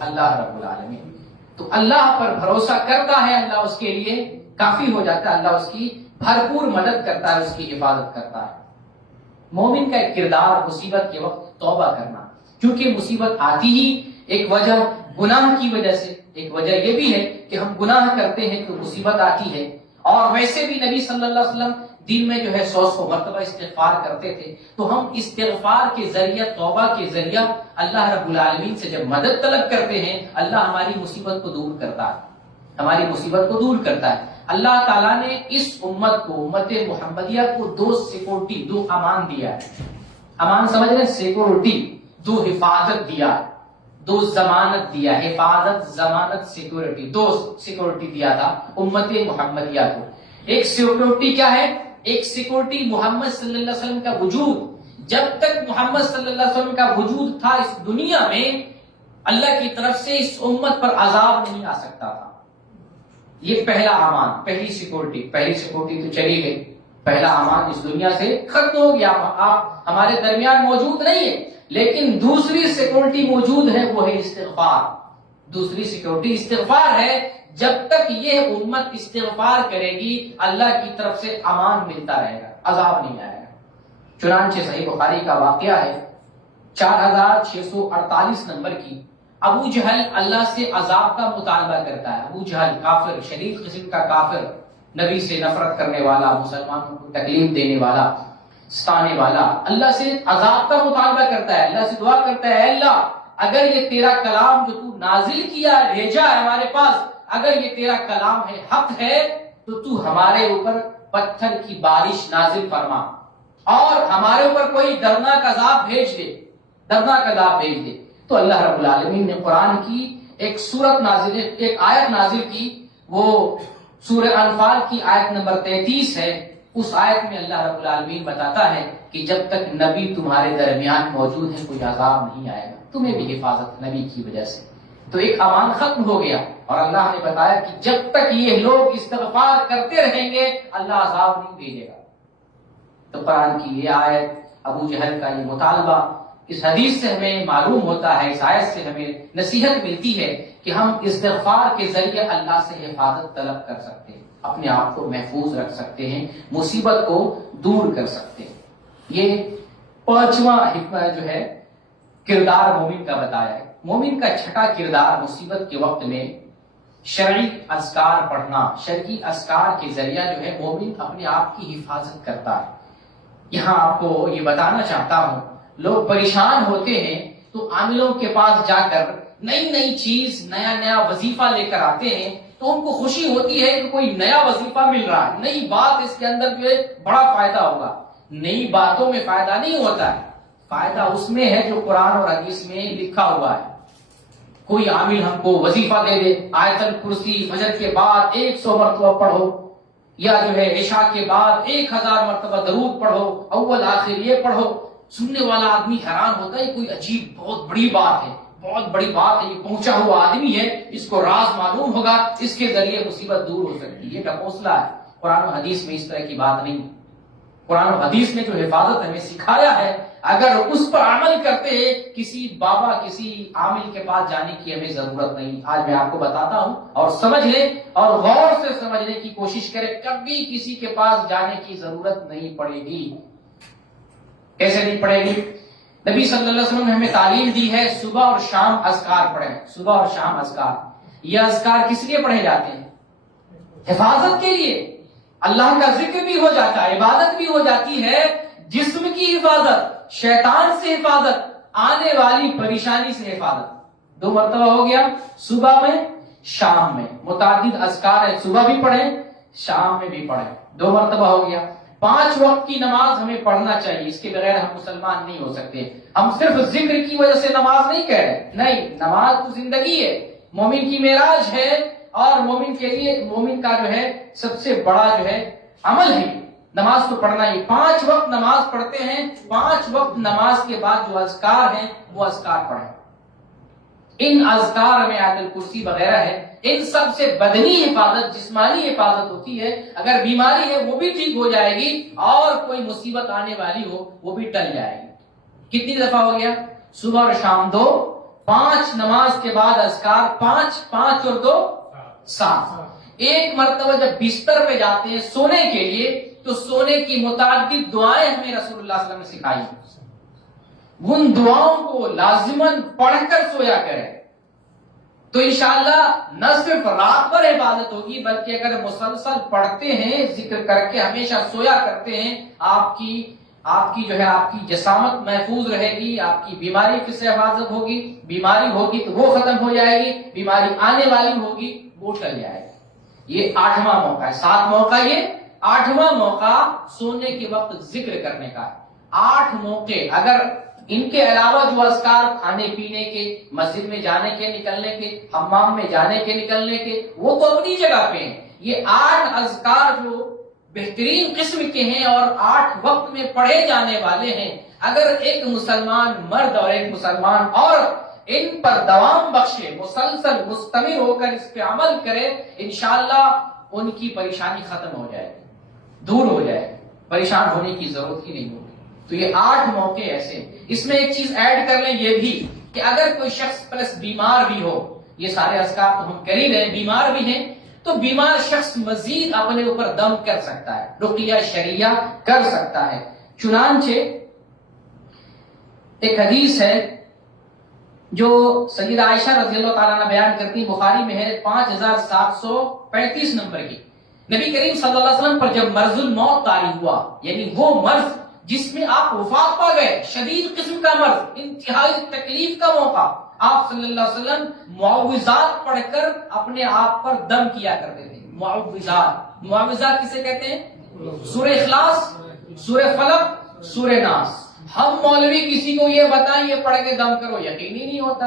اللہ رب العالمین. تو اللہ پر بھروسہ کرتا ہے، اللہ اس کے لیے کافی ہو جاتا ہے، اللہ اس کی بھرپور مدد کرتا ہے، اس کی حفاظت کرتا ہے. مومن کا ایک کردار مصیبت کے وقت توبہ کرنا، کیونکہ مصیبت آتی ہی ایک وجہ گناہ کی وجہ سے، ایک وجہ یہ بھی ہے کہ ہم گناہ کرتے ہیں تو مصیبت آتی ہے. اور ویسے بھی نبی صلی اللہ علیہ وسلم دن میں جو ہے 100 مرتبہ استغفار کرتے تھے. تو ہم استغفار کے ذریعہ، توبہ کے ذریعہ اللہ رب العالمین سے جب مدد طلب کرتے ہیں، اللہ ہماری مصیبت کو دور کرتا ہے، ہماری مصیبت کو دور کرتا ہے. اللہ تعالیٰ نے اس امت کو، امت محمدیہ کو دو سیکورٹی، دو امان دیا ہے. امان سمجھ رہے ہیں؟ سیکورٹی، دو حفاظت دیا، دو ضمانت دیا، حفاظت ضمانت سیکورٹی، دو سیکورٹی دیا تھا امت محمدیہ کو. ایک سیکورٹی کیا ہے؟ ایک سیکورٹی محمد صلی اللہ علیہ وسلم کا وجود. جب تک محمد صلی اللہ علیہ وسلم کا وجود تھا اس دنیا میں، اللہ کی طرف سے اس امت پر عذاب نہیں آ سکتا تھا. یہ پہلا امان، پہلی سیکورٹی تو چلی گئی، پہلا امان اس دنیا سے ختم ہو گیا، آپ ہمارے درمیان موجود نہیں ہے. لیکن دوسری سیکورٹی موجود ہے، وہ ہے استغفار. دوسری سیکورٹی استغفار ہے. جب تک یہ امت استغفار کرے گی اللہ کی طرف سے امان ملتا رہے گا، عذاب نہیں آئے گا. چنانچہ صحیح بخاری کا واقعہ ہے 4648 نمبر کی. ابو جہل اللہ سے عذاب کا مطالبہ کرتا ہے. ابو جہل کافر، شدید قسم کا کافر، نبی سے نفرت کرنے والا، مسلمانوں کو تکلیف دینے والا. ستانے والا اللہ سے عذاب کا مطالبہ کرتا ہے، اللہ سے دعا کرتا ہے، اے اللہ اگر یہ تیرا کلام جو تو نازل کیا بھیجا ہے ہمارے پاس، اگر یہ تیرا کلام ہے، حق ہے، تو تو ہمارے اوپر پتھر کی بارش نازل فرما اور ہمارے اوپر کوئی دردناک عذاب بھیج دے، دردناک عذاب بھیج دے۔ تو اللہ رب العالمین نے قرآن کی ایک سورت نازل، ایک آیت نازل کی، وہ سورہ انفال کی آیت نمبر 33 ہے۔ اس آیت میں اللہ رب العالمین بتاتا ہے کہ جب تک نبی تمہارے درمیان موجود ہے کوئی عذاب نہیں آئے گا، تمہیں بھی حفاظت نبی کی وجہ سے۔ تو ایک امان ختم ہو گیا، اور اللہ نے بتایا کہ جب تک یہ لوگ استغفار کرتے رہیں گے اللہ عذاب نہیں بھیجے گا۔ تو قرآن کی یہ آیت، ابو جہل کا یہ مطالبہ، اس حدیث سے ہمیں معلوم ہوتا ہے، اس آیت سے ہمیں نصیحت ملتی ہے کہ ہم استغفار کے ذریعے اللہ سے حفاظت طلب کر سکتے ہیں، اپنے آپ کو محفوظ رکھ سکتے ہیں، مصیبت کو دور کر سکتے ہیں۔ یہ 5واں حکمت جو ہے کردار مومن کا بتایا ہے۔ مومن کا چھٹا کردار مصیبت کے وقت میں شرعی اذکار پڑھنا، شرعی اذکار کے ذریعہ جو ہے مومن اپنے آپ کی حفاظت کرتا ہے۔ یہاں آپ کو یہ بتانا چاہتا ہوں، لوگ پریشان ہوتے ہیں تو عاملوں کے پاس جا کر نئی نئی چیز، نیا نیا وظیفہ لے کر آتے ہیں، تو ان کو خوشی ہوتی ہے کہ کوئی نیا وظیفہ مل رہا ہے، نئی بات، اس کے اندر جو ہے بڑا فائدہ ہوگا۔ نئی باتوں میں فائدہ نہیں ہوتا ہے، فائدہ اس میں ہے جو قرآن اور حدیث میں لکھا ہوا ہے۔ کوئی عامل ہم کو وظیفہ دے دے، آیت الکرسی فجر کے بعد 100 مرتبہ پڑھو، یا جو ہے عشاء کے بعد 1000 مرتبہ درود پڑھو، اول آخر یہ پڑھو، سننے والا آدمی حیران ہوتا ہے، کوئی عجیب بہت بڑی بات ہے، بہت بڑی بات ہے، یہ پہنچا ہوا آدمی ہے، اس کو راز معلوم ہوگا، اس کے ذریعے مصیبت دور ہو سکتی ہے۔ یہ ٹپوسلا ہے، قرآن و حدیث میں اس طرح کی بات نہیں۔ قرآن و حدیث نے جو حفاظت ہمیں سکھایا ہے، اگر اس پر عمل کرتے ہیں، کسی بابا، کسی عامل کے پاس جانے کی ہمیں ضرورت نہیں۔ آج میں آپ کو بتاتا ہوں، اور سمجھ لیں اور غور سے سمجھنے کی کوشش کریں، کبھی کسی کے پاس جانے کی ضرورت نہیں پڑے گی۔ کیسے نہیں پڑے گی؟ نبی صلی اللہ علیہ وسلم نے ہمیں تعلیم دی ہے صبح اور شام اذکار پڑھیں، صبح اور شام اذکار۔ یہ اذکار کس لیے پڑھے جاتے ہیں؟ حفاظت کے لیے۔ اللہ کا ذکر بھی ہو جاتا ہے، عبادت بھی ہو جاتی ہے، جسم کی حفاظت، شیطان سے حفاظت، آنے والی پریشانی سے حفاظت۔ 2 مرتبہ ہو گیا، صبح میں، شام میں۔ متعدد اذکار ہے، صبح بھی پڑھیں، شام میں بھی پڑھیں، 2 مرتبہ ہو گیا۔ 5 وقت کی نماز ہمیں پڑھنا چاہیے، اس کے بغیر ہم مسلمان نہیں ہو سکتے۔ ہم صرف ذکر کی وجہ سے نماز نہیں کہہ رہے، نہیں، نماز تو زندگی ہے، مومن کی معراج ہے، اور مومن کے لیے، مومن کا جو ہے سب سے بڑا جو ہے عمل ہے نماز کو پڑھنا ہی۔ 5 وقت نماز پڑھتے ہیں، 5 وقت نماز کے بعد جو اذکار ہیں وہ اذکار پڑھیں۔ ان اذکار میں آیت الکرسی وغیرہ ہے، ان سب سے بدنی حفاظت، جسمانی حفاظت ہوتی ہے۔ اگر بیماری ہے وہ بھی ٹھیک ہو جائے گی، اور کوئی مصیبت آنے والی ہو وہ بھی ٹل جائے گی۔ کتنی دفعہ ہو گیا؟ صبح اور شام 2، 5 نماز کے بعد اذکار 5، 5 اور 2 7۔ ایک مرتبہ جب بستر پہ جاتے ہیں سونے کے لیے، تو سونے کی متعدد دعائیں ہمیں رسول اللہ صلی اللہ علیہ وسلم نے سکھائی، ان دعاؤں کو لازماً پڑھ کر سویا کریں، تو انشاءاللہ نہ صرف رات پر عبادت ہوگی، بلکہ اگر مسلسل پڑھتے ہیں، ذکر کر کے ہمیشہ سویا کرتے ہیں، آپ کی جو ہے آپ کی جسامت محفوظ رہے گی، آپ کی بیماری سے حفاظت ہوگی، بیماری ہوگی تو وہ ختم ہو جائے گی، بیماری آنے والی ہوگی وہ ٹل جائے گی۔ یہ 8واں موقع ہے، 7 موقع، یہ 8واں موقع سونے کے وقت ذکر کرنے کا ہے۔ 8 موقع، اگر ان کے علاوہ جو اذکار کھانے پینے کے، مسجد میں جانے کے نکلنے کے، حمام میں جانے کے نکلنے کے، وہ تو اپنی جگہ پہ ہیں۔ یہ 8 اذکار جو بہترین قسم کے ہیں اور 8 وقت میں پڑھے جانے والے ہیں، اگر ایک مسلمان مرد اور ایک مسلمان عورت ان پر دوام بخشے، مسلسل مستمر ہو کر اس پہ عمل کرے، انشاءاللہ ان کی پریشانی ختم ہو جائے گی، دور ہو جائے گی، پریشان ہونے کی ضرورت ہی نہیں ہوگی۔ تو یہ 8 موقع ایسے ہیں۔ اس میں ایک چیز ایڈ کر لیں یہ بھی کہ اگر کوئی شخص پلس بیمار بھی ہو، یہ سارے اذکار تو ہم کر ہی رہے، بیمار بھی ہیں، تو بیمار شخص مزید اپنے اوپر دم کر سکتا ہے، رقیہ شرعیہ کر سکتا ہے۔ چنانچہ ایک حدیث ہے جو سیدہ عائشہ رضی اللہ تعالیٰ عنہ بیان کرتی، بخاری میں ہے 5735 نمبر کی۔ نبی کریم صلی اللہ علیہ وسلم پر جب مرض الموت طاری ہوا، یعنی وہ مرض جس میں آپ وفات پا گئے، شدید قسم کا مرض، انتہائی تکلیف کا موقع، آپ صلی اللہ علیہ وسلم معوذات پڑھ کر اپنے آپ پر دم کیا کرتے تھے۔ معوذات، معوذات کسے کہتے ہیں؟ سورہ اخلاص، سورہ فلق، سورہ ناس۔ ہم مولوی کسی کو یہ بتائیں یہ پڑھ کے دم کرو، یقین ہی نہیں ہوتا۔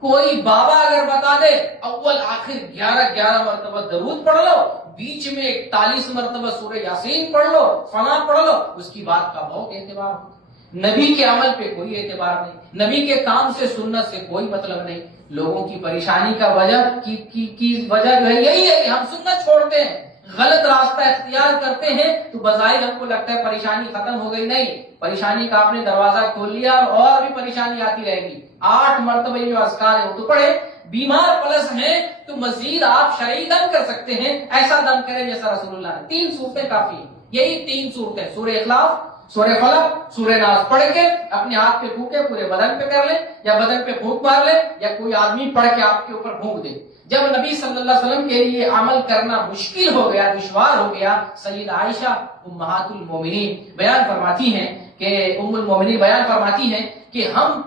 کوئی بابا اگر بتا دے اول آخر 11 مرتبہ درود پڑھ لو، بیچ میں 41 مرتبہ سورہ یاسین پڑھ لو، فلاں پڑھ لو، اس کی بات کا بہت اعتبار ہوتا۔ نبی کے عمل پہ کوئی اعتبار نہیں، نبی کے کام سے سنت سے کوئی مطلب نہیں۔ لوگوں کی پریشانی کا وجہ کی وجہ جو ہے یہی ہے کہ ہم سنت چھوڑتے ہیں، غلط راستہ اختیار کرتے ہیں، تو بظاہر ہم کو لگتا ہے پریشانی ختم ہو گئی۔ نہیں، پریشانی کا آپ نے دروازہ کھول لیا اور بھی پریشانی آتی رہے گی۔ 8 مرتبہ جو اذکار ہے وہ تو پڑھے۔ بیمار پلس ہیں تو مزید آپ شرعی دم کر سکتے ہیں، ایسا دم کریں جیسا رسول اللہ نے۔ 3 صورتیں کافی ہیں، یہی 3 صورتیں، سورہ اخلاص، سورہ فلق، سورہ ناس پڑھ کے اپنے ہاتھ پہ پھونکے، پورے بدن پہ کر لیں یا بدن پہ پھونک مار لیں، یا کوئی آدمی پڑھ کے آپ کے اوپر پھونک دے۔ جب نبی صلی اللہ علیہ وسلم کے لیے عمل کرنا مشکل ہو گیا، دشوار ہو گیا، سیدہ عائشہ امہات المومنین بیان فرماتی ہیں کہ ام المومنین بیان فرماتی ہیں کہ ہم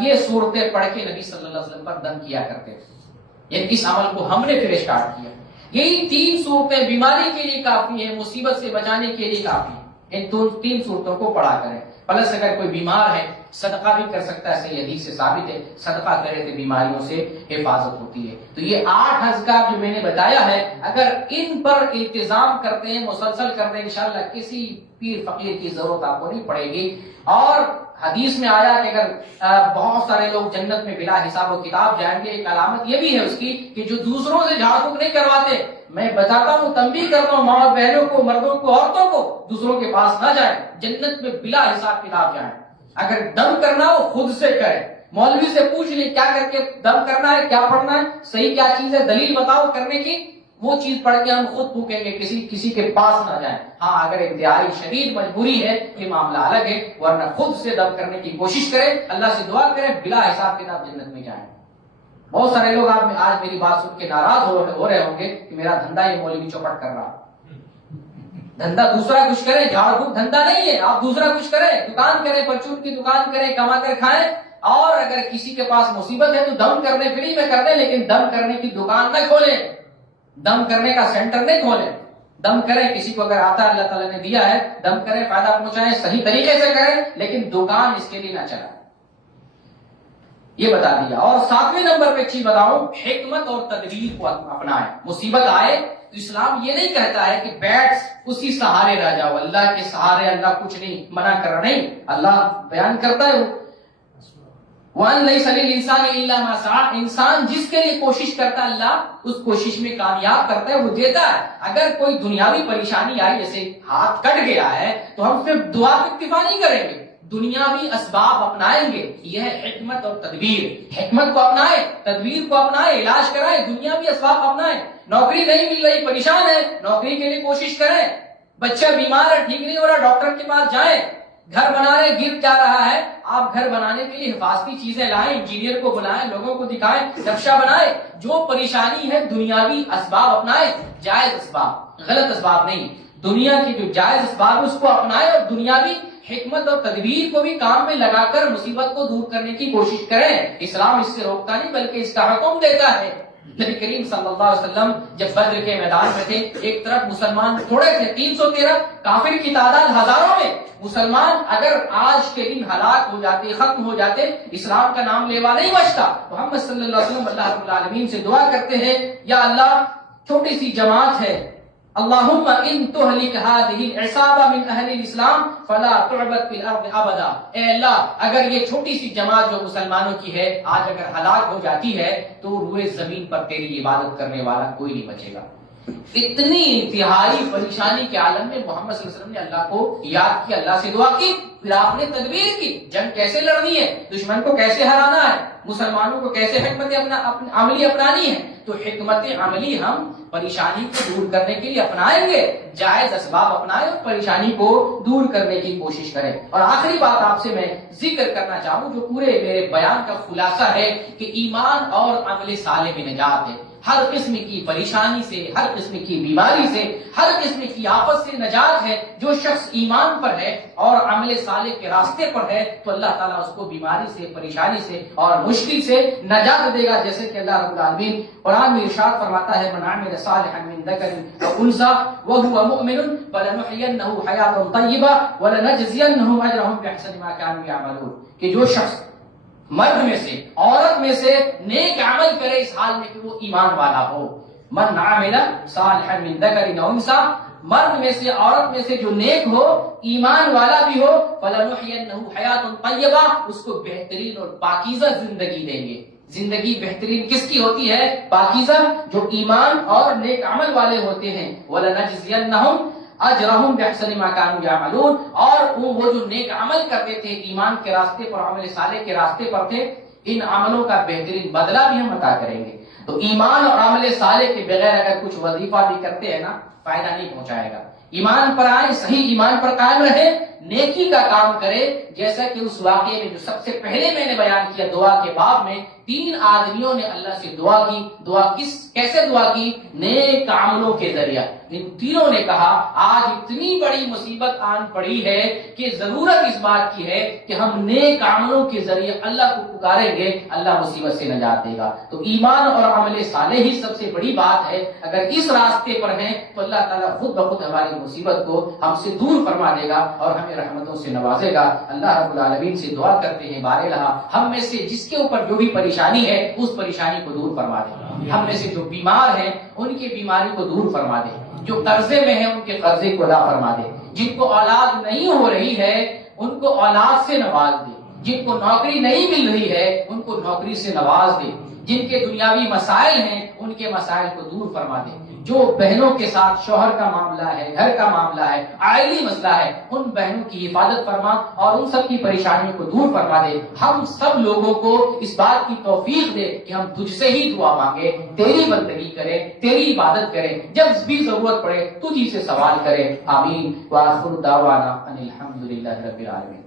یہ صورتیں پڑھ کے نبی صلی اللہ علیہ وسلم پر دم کیا کرتے تھے، یعنی اس عمل کو ہم نے پھر اسٹارٹ کیا۔ یہی 3 صورتیں بیماری کے لیے کافی ہیں، مصیبت سے بچانے کے لیے کافی ہیں۔ ان 3 صورتوں کو پڑھا کریں۔ پلس اگر کوئی بیمار ہے صدقہ بھی کر سکتا ہے، صحیح حدیث سے ثابت ہے، صدقہ کرے تو بیماریوں سے حفاظت ہوتی ہے۔ تو یہ 8 اذکار جو میں نے بتایا ہے، اگر ان پر التزام کرتے ہیں، مسلسل کرتے ہیں، انشاءاللہ کسی پیر فقیر کی ضرورت آپ کو نہیں پڑے گی۔ اور حدیث میں آیا کہ اگر بہت سارے لوگ جنت میں بلا حساب و کتاب جائیں گے، ایک علامت یہ بھی ہے اس کی کہ جو دوسروں سے جھاڑ پھونک نہیں کرواتے۔ میں بتاتا ہوں، تنبیہ کرتا ہوں، ماں بہنوں کو، مردوں کو، عورتوں کو، دوسروں کے پاس نہ جائیں، جنت میں بلا حساب کتاب جائیں۔ اگر دم کرنا ہو خود سے کریں، مولوی سے پوچھ لیں کیا کر کے دم کرنا ہے، کیا پڑھنا ہے، صحیح کیا چیز ہے، دلیل بتاؤ کرنے کی، وہ چیز پڑھ کے ہم خود پھونکیں گے، کسی کے پاس نہ جائیں۔ ہاں اگر انتہائی شدید مجبوری ہے یہ معاملہ الگ ہے، ورنہ خود سے دم کرنے کی کوشش کریں، اللہ سے دعا کریں، بلا حساب کتاب جنت میں جائیں۔ بہت سارے لوگ آپ آج میری بات سن کے ناراض ہو رہے ہوں گے کہ میرا دھندا یہ مولوی چوپٹ کر رہا۔ دھندا دوسرا کچھ کریں، جھاڑ پھونک دھندا نہیں ہے، آپ دوسرا کچھ کریں، دکان کریں، پرچون کی دکان کریں، کما کر کھائیں۔ اور اگر کسی کے پاس مصیبت ہے تو دم کرنے فری میں کر دیں، لیکن دم کرنے کی دکان نہ کھولیں، دم کرنے کا سینٹر نہیں کھولیں۔ دم کریں، کسی کو اگر آتا ہے، اللہ تعالیٰ نے دیا ہے، دم کریں، فائدہ پہنچائیں، صحیح طریقے سے کریں، لیکن دکان اس کے لیے نہ چلائیں۔ یہ بتا دیا۔ اور 7ویں نمبر پہ چیز بتاؤں، حکمت اور تدبیر کو اپنائیں۔ مصیبت آئے تو اسلام یہ نہیں کہتا ہے کہ بیٹھ اسی سہارے رہ جاؤ، اللہ کے سہارے اللہ کچھ نہیں منع کر رہا، نہیں، اللہ بیان کرتا ہے وَأَنْ لَيْسَ لِلْإِنسَانِ إِلَّا مَا سَعَى، انسان جس کے لیے کوشش کرتا ہے اللہ اس کوشش میں کامیاب کرتا ہے، وہ دیتا ہے۔ اگر کوئی دنیاوی پریشانی آئی، جیسے ہاتھ کٹ گیا ہے، تو ہم صرف دعا پہ اکتفا نہیں کریں گے، دنیاوی اسباب اپنائیں گے۔ یہ ہے حکمت اور تدبیر۔ حکمت کو اپنائیں، تدبیر کو اپنائیں، علاج کرائیں، دنیاوی اسباب اپنائیں۔ نوکری نہیں مل رہی، پریشان ہے، نوکری کے لیے کوشش کریں۔ بچہ بیمار ہے، ٹھیک نہیں ہو رہا، ڈاکٹر کے پاس جائیں۔ گھر بنانے گر جا رہا ہے، آپ گھر بنانے کے لیے حفاظتی چیزیں لائیں، انجینئر کو بلائیں، لوگوں کو دکھائیں، نقشہ بنائیں۔ جو پریشانی ہے دنیاوی اسباب اپنائیں، جائز اسباب، غلط اسباب نہیں۔ دنیا کی جو جائز اسباب اس کو اپنائیں، اور دنیاوی حکمت اور تدبیر کو بھی کام میں لگا کر مصیبت کو دور کرنے کی کوشش کریں۔ اسلام اس سے روکتا نہیں بلکہ اس کا حکم دیتا ہے۔ نبی کریم صلی اللہ علیہ وسلم جب بدر کے میدان میں تھے، ایک طرف مسلمان تھوڑے تھے، 313، کافر کی تعداد ہزاروں میں۔ مسلمان اگر آج کے دن ہلاک ہو جاتے، ختم ہو جاتے، اسلام کا نام لیوا نہیں بچتا۔ محمد صلی اللہ علیہ وسلم اللہ رب العالمین سے دعا کرتے ہیں، یا اللہ چھوٹی سی جماعت ہے، اللہم ان تہلک ہذہ العصابہ من اہل الاسلام فلا تعبد فی الارض ابدا۔ اے اللہ اگر یہ چھوٹی سی جماعت جو مسلمانوں کی ہے آج اگر ہلاک ہو جاتی ہے تو روئے زمین پر تیری عبادت کرنے والا کوئی نہیں بچے گا۔ اتنی انتہائی پریشانی کے عالم میں محمد صلی اللہ علیہ وسلم نے اللہ کو یاد کیا، اللہ سے دعا کی، پھر آپ نے تدبیر کی، جنگ کیسے لڑنی ہے، دشمن کو کیسے ہرانا ہے، مسلمانوں کو کیسے حکمت عملی اپنانی ہے۔ تو حکمت عملی ہم پریشانی کو دور کرنے کے لیے اپنائیں گے، جائز اسباب اپنائیں اور پریشانی کو دور کرنے کی کوشش کریں۔ اور آخری بات آپ سے میں ذکر کرنا چاہوں جو پورے میرے بیان کا خلاصہ ہے کہ ایمان اور عمل صالح میں نجات ہے۔ ہر قسم کی پریشانی سے، ہر قسم کی بیماری سے، ہر قسم کی آفت سے نجات ہے۔ جو شخص ایمان پر ہے اور عمل صالح کے راستے پر ہے تو اللہ تعالیٰ اس کو بیماری سے، پریشانی سے اور مشکل سے نجات دے گا، جیسے کہ اللہ رب العالمین قرآن میں ارشاد فرماتا ہے من عمل صالحا من ذکر او انثى وهو مؤمن فلنحيينه حیاة طیبہ ولنجزینهم اجرهم باحسن ما كانوا يعملون، کہ جو شخص مرد میں سے، عورت میں سے نیک عمل کرے اس حال میں کہ وہ ایمان والا ہو۔ من عمل صالحا من ذکر او انثى، مرد میں سے، عورت میں سے جو نیک ہو، ایمان والا بھی ہو، فَلَنُحْيَنَّهُ حَيَاةٌ طَيِّبَةٌ، اس کو بہترین اور پاکیزہ زندگی دیں گے۔ زندگی بہترین کس کی ہوتی ہے؟ پاکیزہ، جو ایمان اور نیک عمل والے ہوتے ہیں۔ وَلَنَجْزِيَنَّهُمْ اجرہم بِأَحْسَنِ مَا كَانُوا يَعْمَلُونَ، اور وہ جو نیک عمل کرتے تھے، ایمان کے راستے پر، عمل صالح کے راستے پر تھے، ان عملوں کا بہترین بدلہ بھی ہم عطا کریں گے۔ تو ایمان اور عمل صالح کے بغیر اگر کچھ وظیفہ بھی کرتے ہیں نا، فائدہ نہیں پہنچائے گا۔ ایمان پر آئے، صحیح ایمان پر قائم رہے، نیکی کا کام کرے، جیسا کہ اس واقعے میں جو سب سے پہلے میں نے بیان کیا دعا کے باب میں، 3 آدمیوں نے اللہ سے دعا کی۔ دعا کیسے دعا کی؟ نیک عملوں کے ذریعہ۔ ان تینوں نے کہا آج اتنی بڑی مصیبت آن پڑی ہے کہ ضرورت اس بات کی ہے کہ ہم نیک عملوں کے ذریعے اللہ کو پکاریں گے، اللہ مصیبت سے نجات دے گا۔ تو ایمان اور عمل صالح ہی سب سے بڑی بات ہے۔ اگر اس راستے پر ہیں تو اللہ تعالیٰ خود بخود ہماری مصیبت کو ہم سے دور فرما دے گا اور ہمیں رحمتوں سے نوازے گا۔ اللہ رب العالمین سے دعا کرتے ہیں بار الہ ہم میں سے جس کے اوپر جو بھی پریشانی ہے اس پریشانی کو دور فرما دے۔ ہم میں سے جو بیمار ہیں ان کی بیماری کو دور فرما دے، جو قرضے میں ہیں ان کے قرضے کو ادا فرما دے، جن کو اولاد نہیں ہو رہی ہے ان کو اولاد سے نواز دے، جن کو نوکری نہیں مل رہی ہے ان کو نوکری سے نواز دے، جن کے دنیاوی مسائل ہیں ان کے مسائل کو دور فرما دے۔ جو بہنوں کے ساتھ شوہر کا معاملہ ہے، گھر کا معاملہ ہے، عائلی مسئلہ ہے، ان بہنوں کی حفاظت فرما اور ان سب کی پریشانیوں کو دور فرما دے۔ ہم سب لوگوں کو اس بات کی توفیق دے کہ ہم تجھ سے ہی دعا مانگے، تیری بندگی کریں، تیری عبادت کریں، جب بھی ضرورت پڑے تجھ ہی سے سوال کریں۔ آمین۔ وآخر دعوانا ان الحمد للہ رب العالمین۔